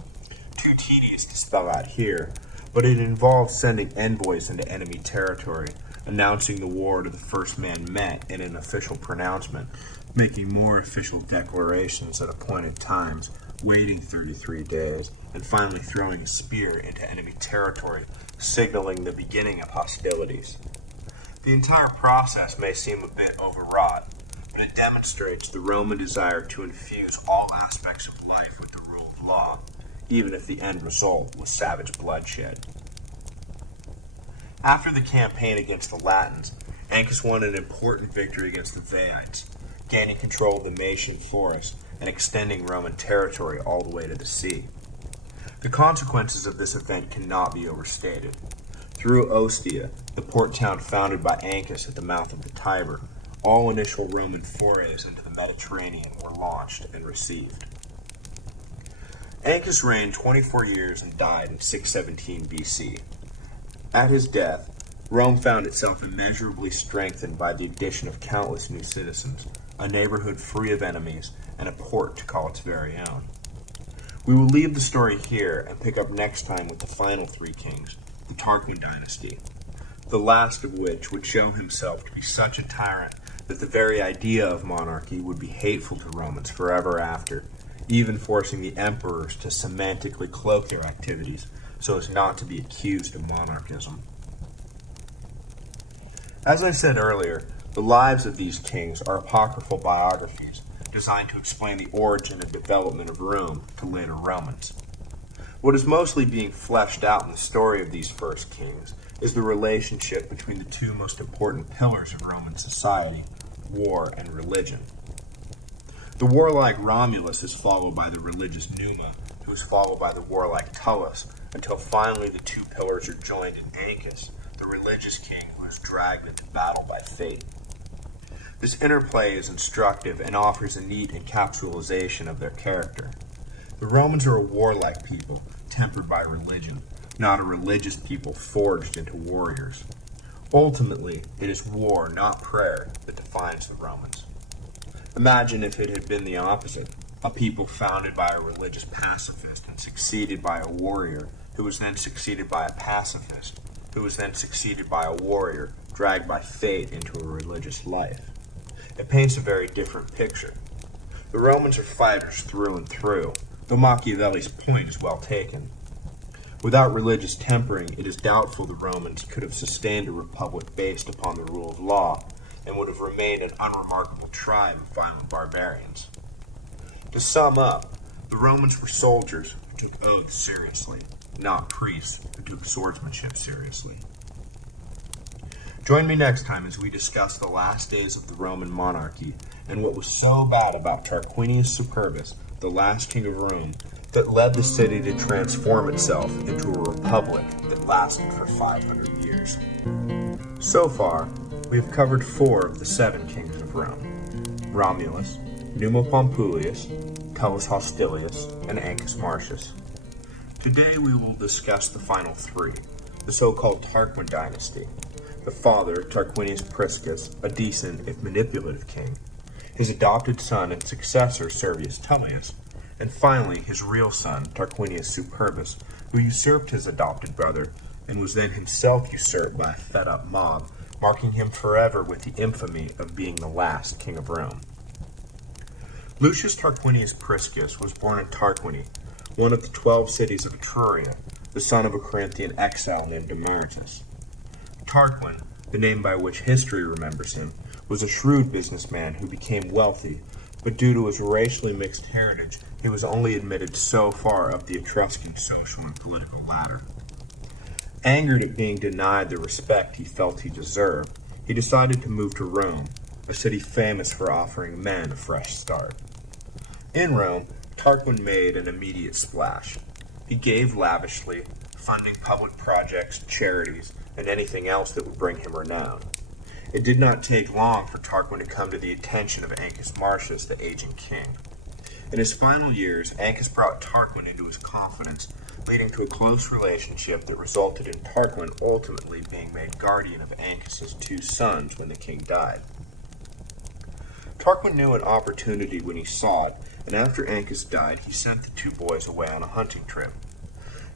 Too tedious to spell out here, but it involved sending envoys into enemy territory, announcing the war to the first man met in an official pronouncement, making more official declarations at appointed times, waiting 33 days, and finally throwing a spear into enemy territory, signaling the beginning of hostilities. The entire process may seem a bit overwrought, but it demonstrates the Roman desire to infuse all aspects of life with the rule of law, even if the end result was savage bloodshed. After the campaign against the Latins, Ancus won an important victory against the Veites, gaining control of the Maetian forest and extending Roman territory all the way to the sea. The consequences of this event cannot be overstated. Through Ostia, the port town founded by Ancus at the mouth of the Tiber, all initial Roman forays into the Mediterranean were launched and received. Ancus reigned 24 years and died in 617 BC. At his death, Rome found itself immeasurably strengthened by the addition of countless new citizens, a neighborhood free of enemies, and a port to call its very own. We will leave the story here and pick up next time with the final three kings, the Tarquin dynasty, the last of which would show himself to be such a tyrant that the very idea of monarchy would be hateful to Romans forever after, even forcing the emperors to semantically cloak their activities so as not to be accused of monarchism. As I said earlier, the lives of these kings are apocryphal biographies designed to explain the origin and development of Rome to later Romans. What is mostly being fleshed out in the story of these first kings is the relationship between the two most important pillars of Roman society, war and religion. The warlike Romulus is followed by the religious Numa, who is followed by the warlike Tullus, until finally the two pillars are joined in Ancus, the religious king who is dragged into battle by fate. This interplay is instructive and offers a neat encapsulation of their character. The Romans are a warlike people, tempered by religion, not a religious people forged into warriors. Ultimately, it is war, not prayer, that defines the Romans. Imagine if it had been the opposite, a people founded by a religious pacifist and succeeded by a warrior, who was then succeeded by a pacifist, who was then succeeded by a warrior, dragged by fate into a religious life. It paints a very different picture. The Romans are fighters through and through, though Machiavelli's point is well taken. Without religious tempering, it is doubtful the Romans could have sustained a republic based upon the rule of law, and would have remained an unremarkable tribe of violent barbarians. To sum up, the Romans were soldiers who took oaths seriously, not priests who took swordsmanship seriously. Join me next time as we discuss the last days of the Roman monarchy and what was so bad about Tarquinius Superbus, the last king of Rome, that led the city to transform itself into a republic that lasted for 500 years. So far, we have covered 4 of the 7 kings of Rome: Romulus, Numa Pompilius, Tullus Hostilius, and Ancus Marcius. Today we will discuss the final 3, the so-called Tarquin dynasty, the father, Tarquinius Priscus, a decent if manipulative king, his adopted son and successor, Servius Tullius, and finally his real son, Tarquinius Superbus, who usurped his adopted brother and was then himself usurped by a fed-up mob, marking him forever with the infamy of being the last king of Rome. Lucius Tarquinius Priscus was born in Tarquini, one of the 12 cities of Etruria, the son of a Corinthian exile named Demaratus. Tarquin, the name by which history remembers him, was a shrewd businessman who became wealthy, but due to his racially mixed heritage, he was only admitted so far up the Etruscan social and political ladder. Angered at being denied the respect he felt he deserved, he decided to move to Rome, a city famous for offering men a fresh start. In Rome, Tarquin made an immediate splash. He gave lavishly, funding public projects, charities, and anything else that would bring him renown. It did not take long for Tarquin to come to the attention of Ancus Marcius, the aging king. In his final years, Ancus brought Tarquin into his confidence, leading to a close relationship that resulted in Tarquin ultimately being made guardian of Ancus's 2 sons when the king died. Tarquin knew an opportunity when he saw it, and after Ancus died, he sent the two boys away on a hunting trip.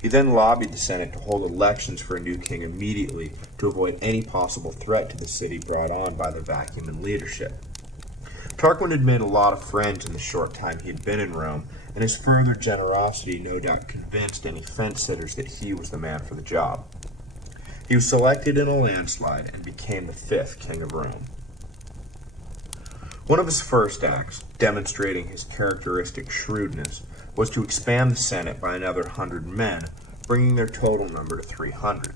He then lobbied the Senate to hold elections for a new king immediately to avoid any possible threat to the city brought on by the vacuum in leadership. Tarquin had made a lot of friends in the short time he had been in Rome, and his further generosity no doubt convinced any fence-sitters that he was the man for the job. He was selected in a landslide and became the 5th king of Rome. One of his first acts, demonstrating his characteristic shrewdness, was to expand the Senate by another 100 men, bringing their total number to 300.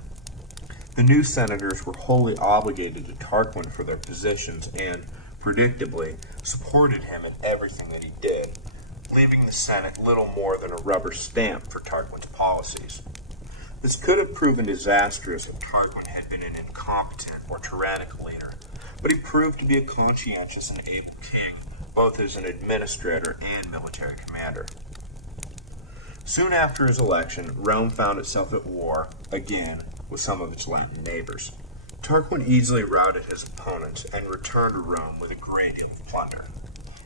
The new senators were wholly obligated to Tarquin for their positions and, predictably, supported him in everything that he did, leaving the Senate little more than a rubber stamp for Tarquin's policies. This could have proven disastrous if Tarquin had been an incompetent or tyrannical leader, but he proved to be a conscientious and able king, both as an administrator and military commander. Soon after his election, Rome found itself at war, again, with some of its Latin neighbors. Tarquin easily routed his opponents and returned to Rome with a great deal of plunder.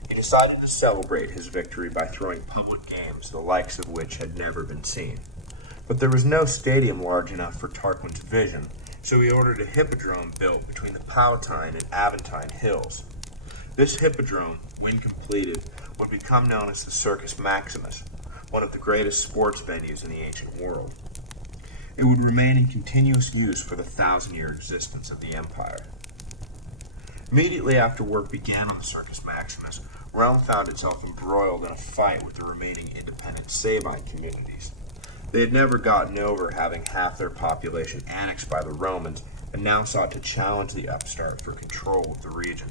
He decided to celebrate his victory by throwing public games, the likes of which had never been seen. But there was no stadium large enough for Tarquin's vision, so he ordered a hippodrome built between the Palatine and Aventine hills. This hippodrome, when completed, would become known as the Circus Maximus, one of the greatest sports venues in the ancient world. It would remain in continuous use for the 1,000-year existence of the empire. Immediately after work began on the Circus Maximus, Rome found itself embroiled in a fight with the remaining independent Sabine communities. They had never gotten over having half their population annexed by the Romans, and now sought to challenge the upstart for control of the region.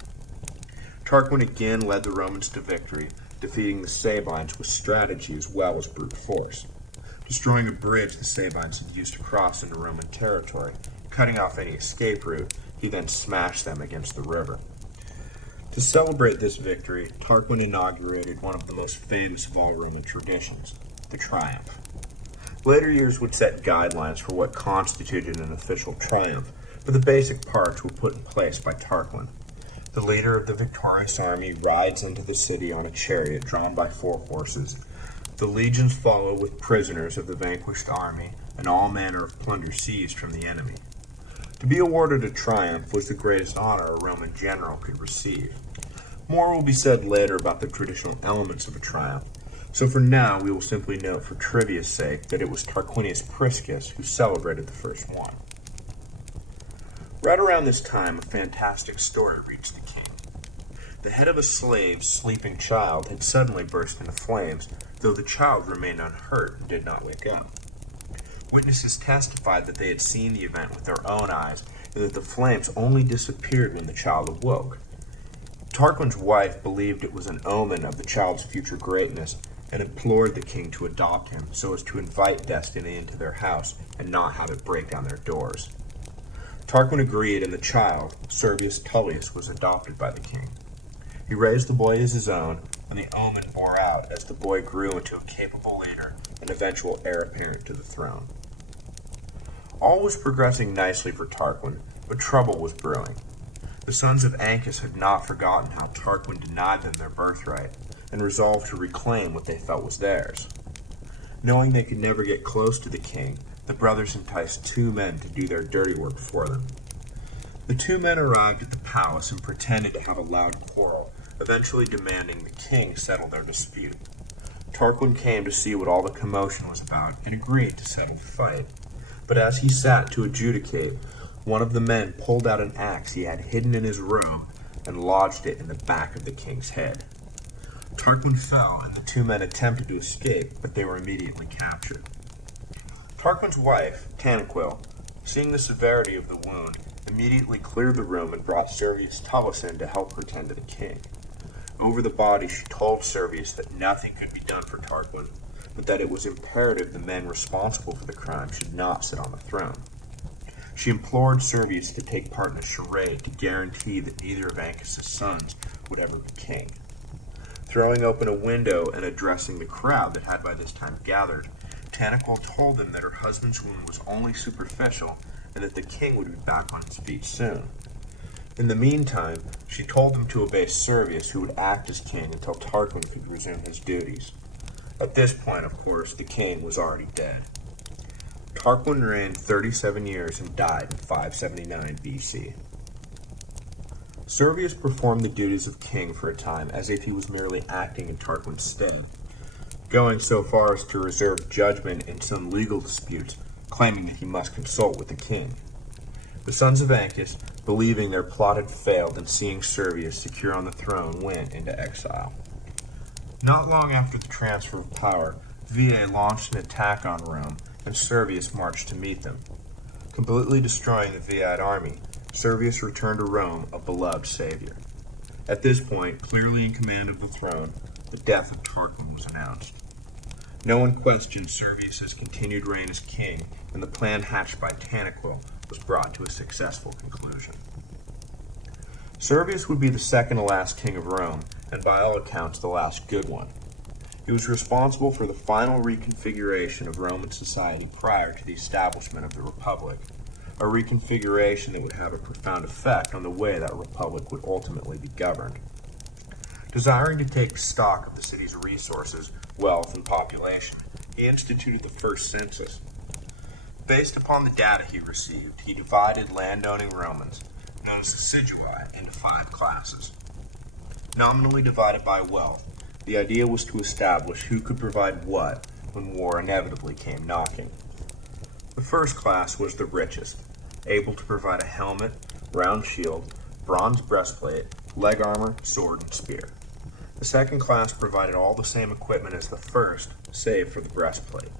Tarquin again led the Romans to victory, defeating the Sabines with strategy as well as brute force. Destroying a bridge the Sabines had used to cross into Roman territory, cutting off any escape route, he then smashed them against the river. To celebrate this victory, Tarquin inaugurated one of the most famous of all Roman traditions, the triumph. Later years would set guidelines for what constituted an official triumph, but the basic parts were put in place by Tarquin. The leader of the victorious army rides into the city on a chariot drawn by 4 horses. The legions follow with prisoners of the vanquished army, and all manner of plunder seized from the enemy. To be awarded a triumph was the greatest honor a Roman general could receive. More will be said later about the traditional elements of a triumph, so for now we will simply note for trivia's sake that it was Tarquinius Priscus who celebrated the first one. Right around this time, a fantastic story reached the king. The head of a slave's sleeping child had suddenly burst into flames, though the child remained unhurt and did not wake up. Witnesses testified that they had seen the event with their own eyes, and that the flames only disappeared when the child awoke. Tarquin's wife believed it was an omen of the child's future greatness, and implored the king to adopt him so as to invite destiny into their house and not have it break down their doors. Tarquin agreed, and the child, Servius Tullius, was adopted by the king. He raised the boy as his own, and the omen bore out as the boy grew into a capable leader and eventual heir apparent to the throne. All was progressing nicely for Tarquin, but trouble was brewing. The sons of Ancus had not forgotten how Tarquin denied them their birthright, and resolved to reclaim what they felt was theirs. Knowing they could never get close to the king, the brothers enticed 2 men to do their dirty work for them. The 2 men arrived at the palace and pretended to have a loud quarrel, eventually demanding the king settle their dispute. Tarquin came to see what all the commotion was about and agreed to settle the fight. But as he sat to adjudicate, one of the men pulled out an axe he had hidden in his robe and lodged it in the back of the king's head. Tarquin fell, and the 2 men attempted to escape, but they were immediately captured. Tarquin's wife, Tanaquil, seeing the severity of the wound, immediately cleared the room and brought Servius Tullus in to help her tend to the king. Over the body, she told Servius that nothing could be done for Tarquin, but that it was imperative the men responsible for the crime should not sit on the throne. She implored Servius to take part in a charade to guarantee that neither of Ancus's sons would ever be king. Throwing open a window and addressing the crowd that had by this time gathered, Tanaquil told them that her husband's wound was only superficial and that the king would be back on his feet soon. In the meantime, she told them to obey Servius, who would act as king until Tarquin could resume his duties. At this point, of course, the king was already dead. Tarquin reigned 37 years and died in 579 BC. Servius performed the duties of king for a time as if he was merely acting in Tarquin's stead, going so far as to reserve judgment in some legal disputes, claiming that he must consult with the king. The sons of Aeneas, believing their plot had failed and seeing Servius secure on the throne, went into exile. Not long after the transfer of power, Veii launched an attack on Rome, and Servius marched to meet them. Completely destroying the Viad army, Servius returned to Rome a beloved savior. At this point, clearly in command of the throne, the death of Tarquin was announced. No one questioned Servius's continued reign as king, and the plan hatched by Tanaquil was brought to a successful conclusion. Servius would be the second to last king of Rome, and by all accounts the last good one. He was responsible for the final reconfiguration of Roman society prior to the establishment of the Republic, a reconfiguration that would have a profound effect on the way that Republic would ultimately be governed. Desiring to take stock of the city's resources, wealth, and population, he instituted the first census. Based upon the data he received, he divided landowning Romans, known as the Sidui, into 5 classes. Nominally divided by wealth, the idea was to establish who could provide what when war inevitably came knocking. The first class was the richest, able to provide a helmet, round shield, bronze breastplate, leg armor, sword, and spear. The second class provided all the same equipment as the first, save for the breastplate.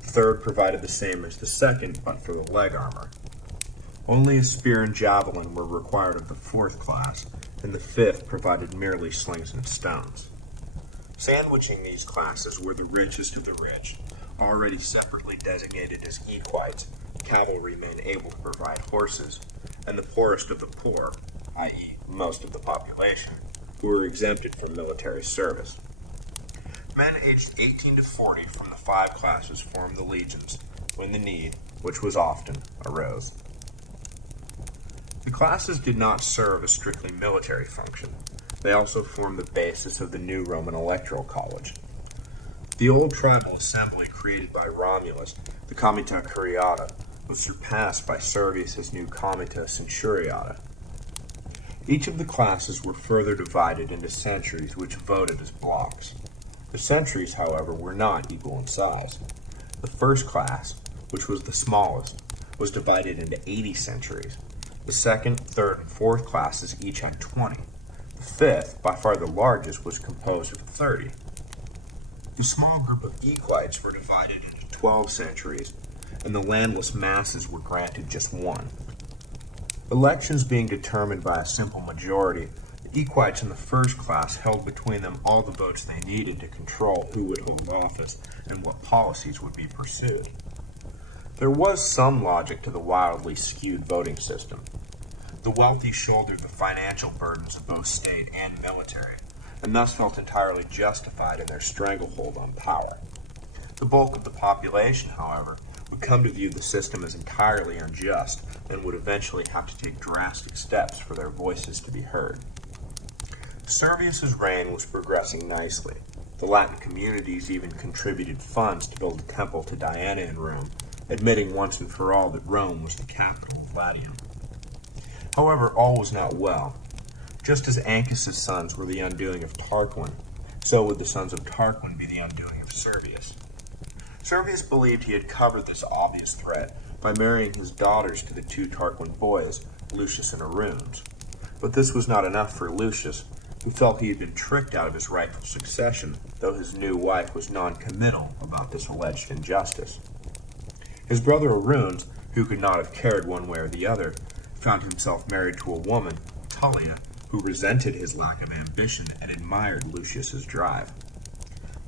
The third provided the same as the second, but for the leg armor. Only a spear and javelin were required of the fourth class, and the fifth provided merely slings and stones. Sandwiching these classes were the richest of the rich, already separately designated as equites, cavalrymen able to provide horses, and the poorest of the poor, i.e., most of the population, who were exempted from military service. Men aged 18 to 40 from the 5 classes formed the legions when the need, which was often, arose. The classes did not serve a strictly military function. They also formed the basis of the new Roman electoral college. The old tribal assembly created by Romulus, the Comita Curiata, was surpassed by Servius's new Comita Centuriata. Each of the classes were further divided into centuries which voted as blocks. The centuries, however, were not equal in size. The first class, which was the smallest, was divided into 80 centuries. The second, third, and fourth classes each had 20. The fifth, by far the largest, was composed of 30. The small group of equites were divided into 12 centuries, and the landless masses were granted just 1. Elections being determined by a simple majority, the equites in the first class held between them all the votes they needed to control who would hold office and what policies would be pursued. There was some logic to the wildly skewed voting system. The wealthy shouldered the financial burdens of both state and military, and thus felt entirely justified in their stranglehold on power. The bulk of the population, however, would come to view the system as entirely unjust and would eventually have to take drastic steps for their voices to be heard. Servius's reign was progressing nicely. The Latin communities even contributed funds to build a temple to Diana in Rome, admitting once and for all that Rome was the capital of Latium. However, all was not well. Just as Ancus's sons were the undoing of Tarquin, so would the sons of Tarquin be the undoing of Servius. Servius believed he had covered this obvious threat by marrying his daughters to the 2 Tarquin boys, Lucius and Aruns. But this was not enough for Lucius, who felt he had been tricked out of his rightful succession, though his new wife was non-committal about this alleged injustice. His brother Aruns, who could not have cared one way or the other, found himself married to a woman, Tullia, who resented his lack of ambition and admired Lucius's drive.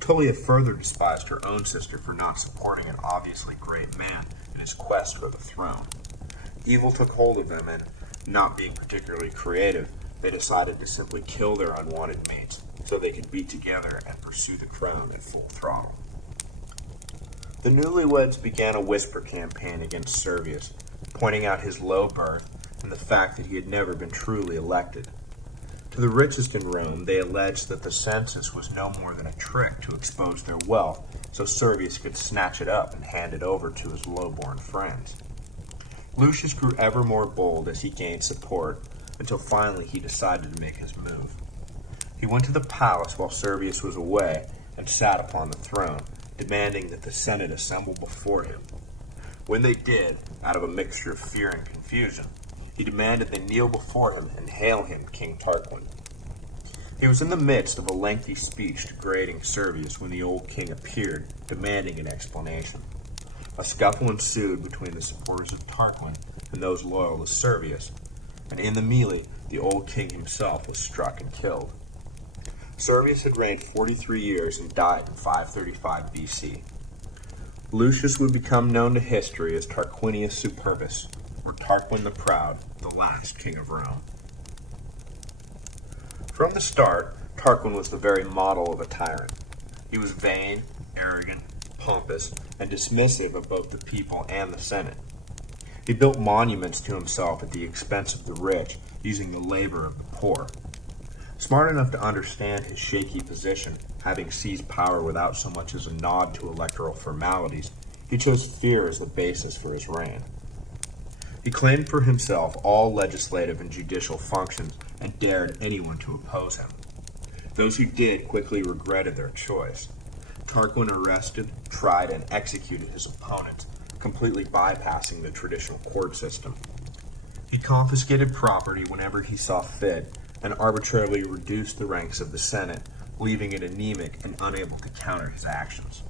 Tullia further despised her own sister for not supporting an obviously great man in his quest for the throne. Evil took hold of them, and, not being particularly creative, they decided to simply kill their unwanted mates so they could be together and pursue the crown at full throttle. The newlyweds began a whisper campaign against Servius, pointing out his low birth, and the fact that he had never been truly elected. To the richest in Rome, they alleged that the census was no more than a trick to expose their wealth so Servius could snatch it up and hand it over to his low-born friends. Lucius grew ever more bold as he gained support, until finally he decided to make his move. He went to the palace while Servius was away and sat upon the throne, demanding that the Senate assemble before him. When they did, out of a mixture of fear and confusion, he demanded they kneel before him and hail him King Tarquin. He was in the midst of a lengthy speech degrading Servius when the old king appeared, demanding an explanation. A scuffle ensued between the supporters of Tarquin and those loyal to Servius, and in the melee, the old king himself was struck and killed. Servius had reigned 43 years and died in 535 BC. Lucius would become known to history as Tarquinius Superbus, or Tarquin the Proud, the last king of Rome. From the start, Tarquin was the very model of a tyrant. He was vain, arrogant, pompous, and dismissive of both the people and the Senate. He built monuments to himself at the expense of the rich, using the labor of the poor. Smart enough to understand his shaky position, having seized power without so much as a nod to electoral formalities, he chose fear as the basis for his reign. He claimed for himself all legislative and judicial functions and dared anyone to oppose him. Those who did quickly regretted their choice. Tarquin arrested, tried, and executed his opponents, completely bypassing the traditional court system. He confiscated property whenever he saw fit and arbitrarily reduced the ranks of the Senate, leaving it anemic and unable to counter his actions.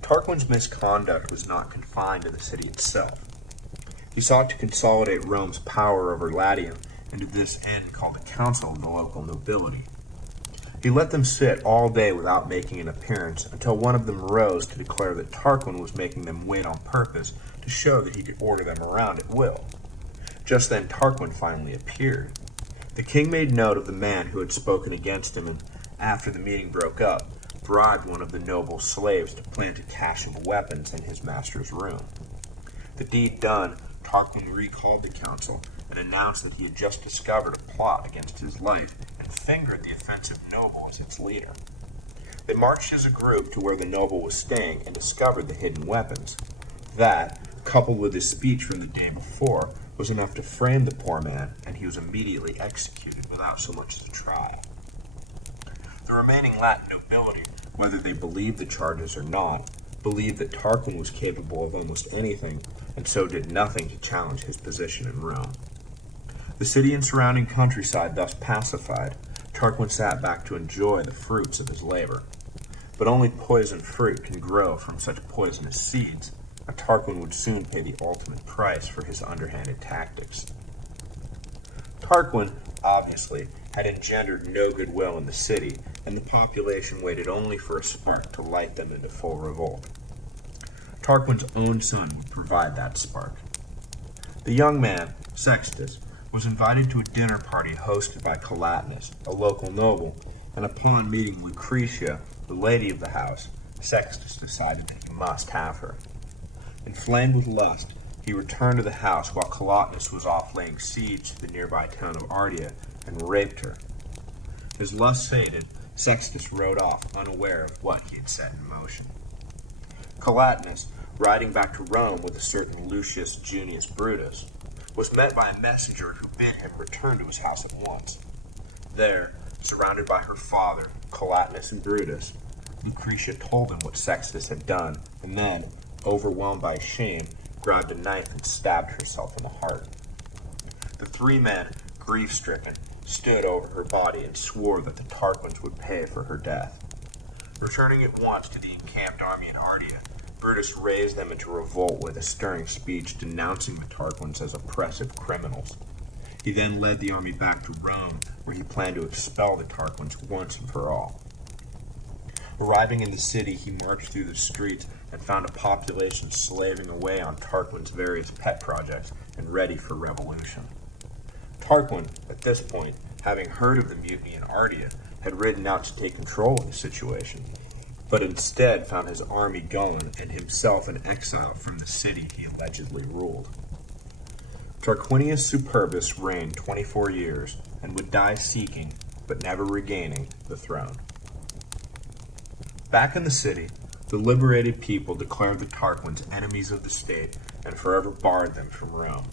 Tarquin's misconduct was not confined to the city itself. He sought to consolidate Rome's power over Latium, and to this end called a council of the local nobility. He let them sit all day without making an appearance, until one of them rose to declare that Tarquin was making them wait on purpose to show that he could order them around at will. Just then Tarquin finally appeared. The king made note of the man who had spoken against him, and after the meeting broke up, bribed one of the noble slaves to plant a cache of weapons in his master's room. The deed done, Tarquin recalled the council and announced that he had just discovered a plot against his life and fingered the offensive noble as its leader. They marched as a group to where the noble was staying and discovered the hidden weapons. That, coupled with his speech from the day before, was enough to frame the poor man, and he was immediately executed without so much as a trial. The remaining Latin nobility, whether they believed the charges or not, believed that Tarquin was capable of almost anything, and so did nothing to challenge his position in Rome. The city and surrounding countryside thus pacified, Tarquin sat back to enjoy the fruits of his labor. But only poisoned fruit can grow from such poisonous seeds, and Tarquin would soon pay the ultimate price for his underhanded tactics. Tarquin, obviously, had engendered no goodwill in the city, and the population waited only for a spark to light them into full revolt. Tarquin's own son would provide that spark. The young man, Sextus, was invited to a dinner party hosted by Collatinus, a local noble, and upon meeting Lucretia, the lady of the house, Sextus decided that he must have her. Inflamed with lust, he returned to the house while Collatinus was off laying siege to the nearby town of Ardea and raped her. His lust sated, Sextus rode off unaware of what he had set in motion. Collatinus, riding back to Rome with a certain Lucius Junius Brutus, was met by a messenger who bid him return to his house at once. There, surrounded by her father, Collatinus, and Brutus, Lucretia told him what Sextus had done, and then, overwhelmed by shame, grabbed a knife and stabbed herself in the heart. The three men, grief-stricken, stood over her body and swore that the Tarquins would pay for her death. Returning at once to the encamped army in Ardea, Brutus raised them into revolt with a stirring speech denouncing the Tarquins as oppressive criminals. He then led the army back to Rome, where he planned to expel the Tarquins once and for all. Arriving in the city, he marched through the streets and found a population slaving away on Tarquin's various pet projects and ready for revolution. Tarquin, at this point, having heard of the mutiny in Ardea, had ridden out to take control of the situation, but instead found his army gone and himself in exile from the city he allegedly ruled. Tarquinius Superbus reigned 24 years and would die seeking, but never regaining, the throne. Back in the city, the liberated people declared the Tarquins enemies of the state and forever barred them from Rome.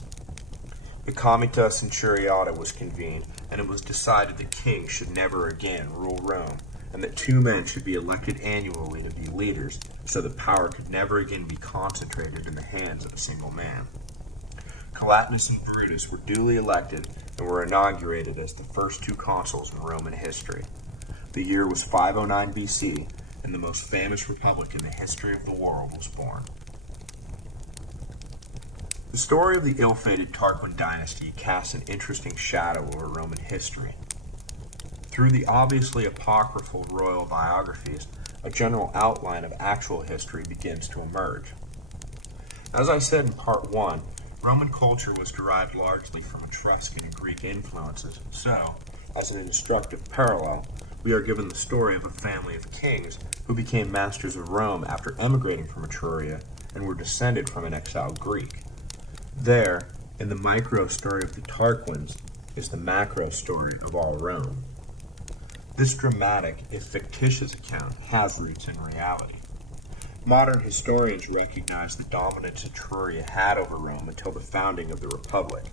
The Comita Centuriata was convened, and it was decided the king should never again rule Rome, and that 2 men should be elected annually to be leaders, so that power could never again be concentrated in the hands of a single man. Collatinus and Brutus were duly elected and were inaugurated as the first 2 consuls in Roman history. The year was 509 BC, and the most famous republic in the history of the world was born. The story of the ill-fated Tarquin dynasty casts an interesting shadow over Roman history. Through the obviously apocryphal royal biographies, a general outline of actual history begins to emerge. As I said in Part 1, Roman culture was derived largely from Etruscan and Greek influences, so, as an instructive parallel, we are given the story of a family of kings who became masters of Rome after emigrating from Etruria and were descended from an exiled Greek. There, in the micro story of the Tarquins, is the macro story of all Rome. This dramatic, if fictitious account has roots in reality. Modern historians recognize the dominance Etruria had over Rome until the founding of the Republic.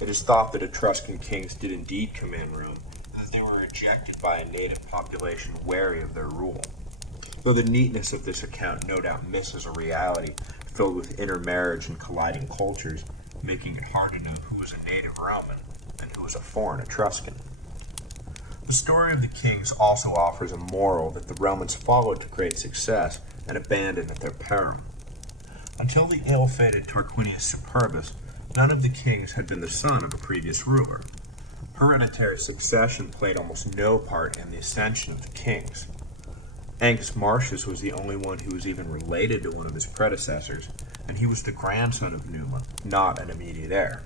It is thought that Etruscan kings did indeed command Rome, and that they were ejected by a native population wary of their rule. Though the neatness of this account no doubt misses a reality filled with intermarriage and colliding cultures, making it hard to know who was a native Roman and who was a foreign Etruscan. The story of the kings also offers a moral that the Romans followed to great success and abandoned at their peril. Until the ill-fated Tarquinius Superbus, none of the kings had been the son of a previous ruler. Hereditary succession played almost no part in the ascension of the kings. Angus Marcius was the only one who was even related to one of his predecessors, and he was the grandson of Numa, not an immediate heir.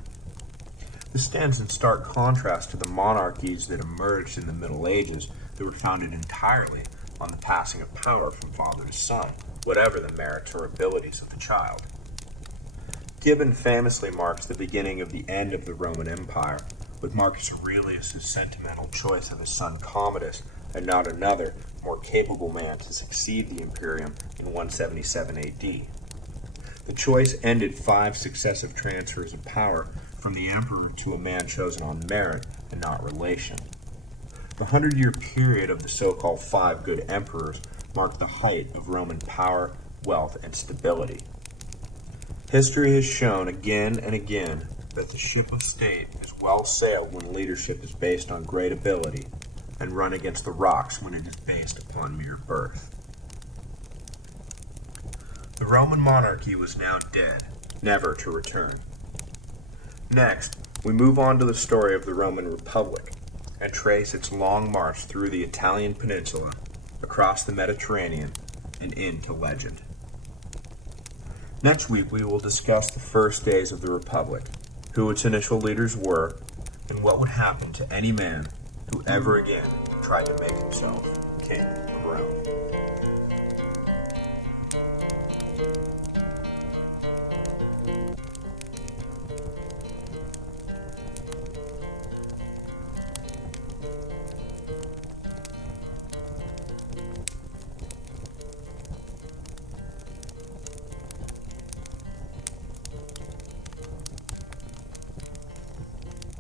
This stands in stark contrast to the monarchies that emerged in the Middle Ages that were founded entirely on the passing of power from father to son, whatever the merits or abilities of the child. Gibbon famously marks the beginning of the end of the Roman Empire, with Marcus Aurelius' sentimental choice of his son Commodus and not another, more capable man to succeed the Imperium in 177 AD. The choice ended 5 successive transfers of power from the emperor to a man chosen on merit and not relation. The 100-year period of the so-called 5 good emperors marked the height of Roman power, wealth, and stability. History has shown again and again that the ship of state is well sailed when leadership is based on great ability, and run against the rocks when it is based upon mere birth. The Roman monarchy was now dead, never to return. Next, we move on to the story of the Roman Republic, and trace its long march through the Italian peninsula, across the Mediterranean, and into legend. Next week we will discuss the first days of the Republic, who its initial leaders were, and what would happen to any man who ever again tried to make himself king of Rome.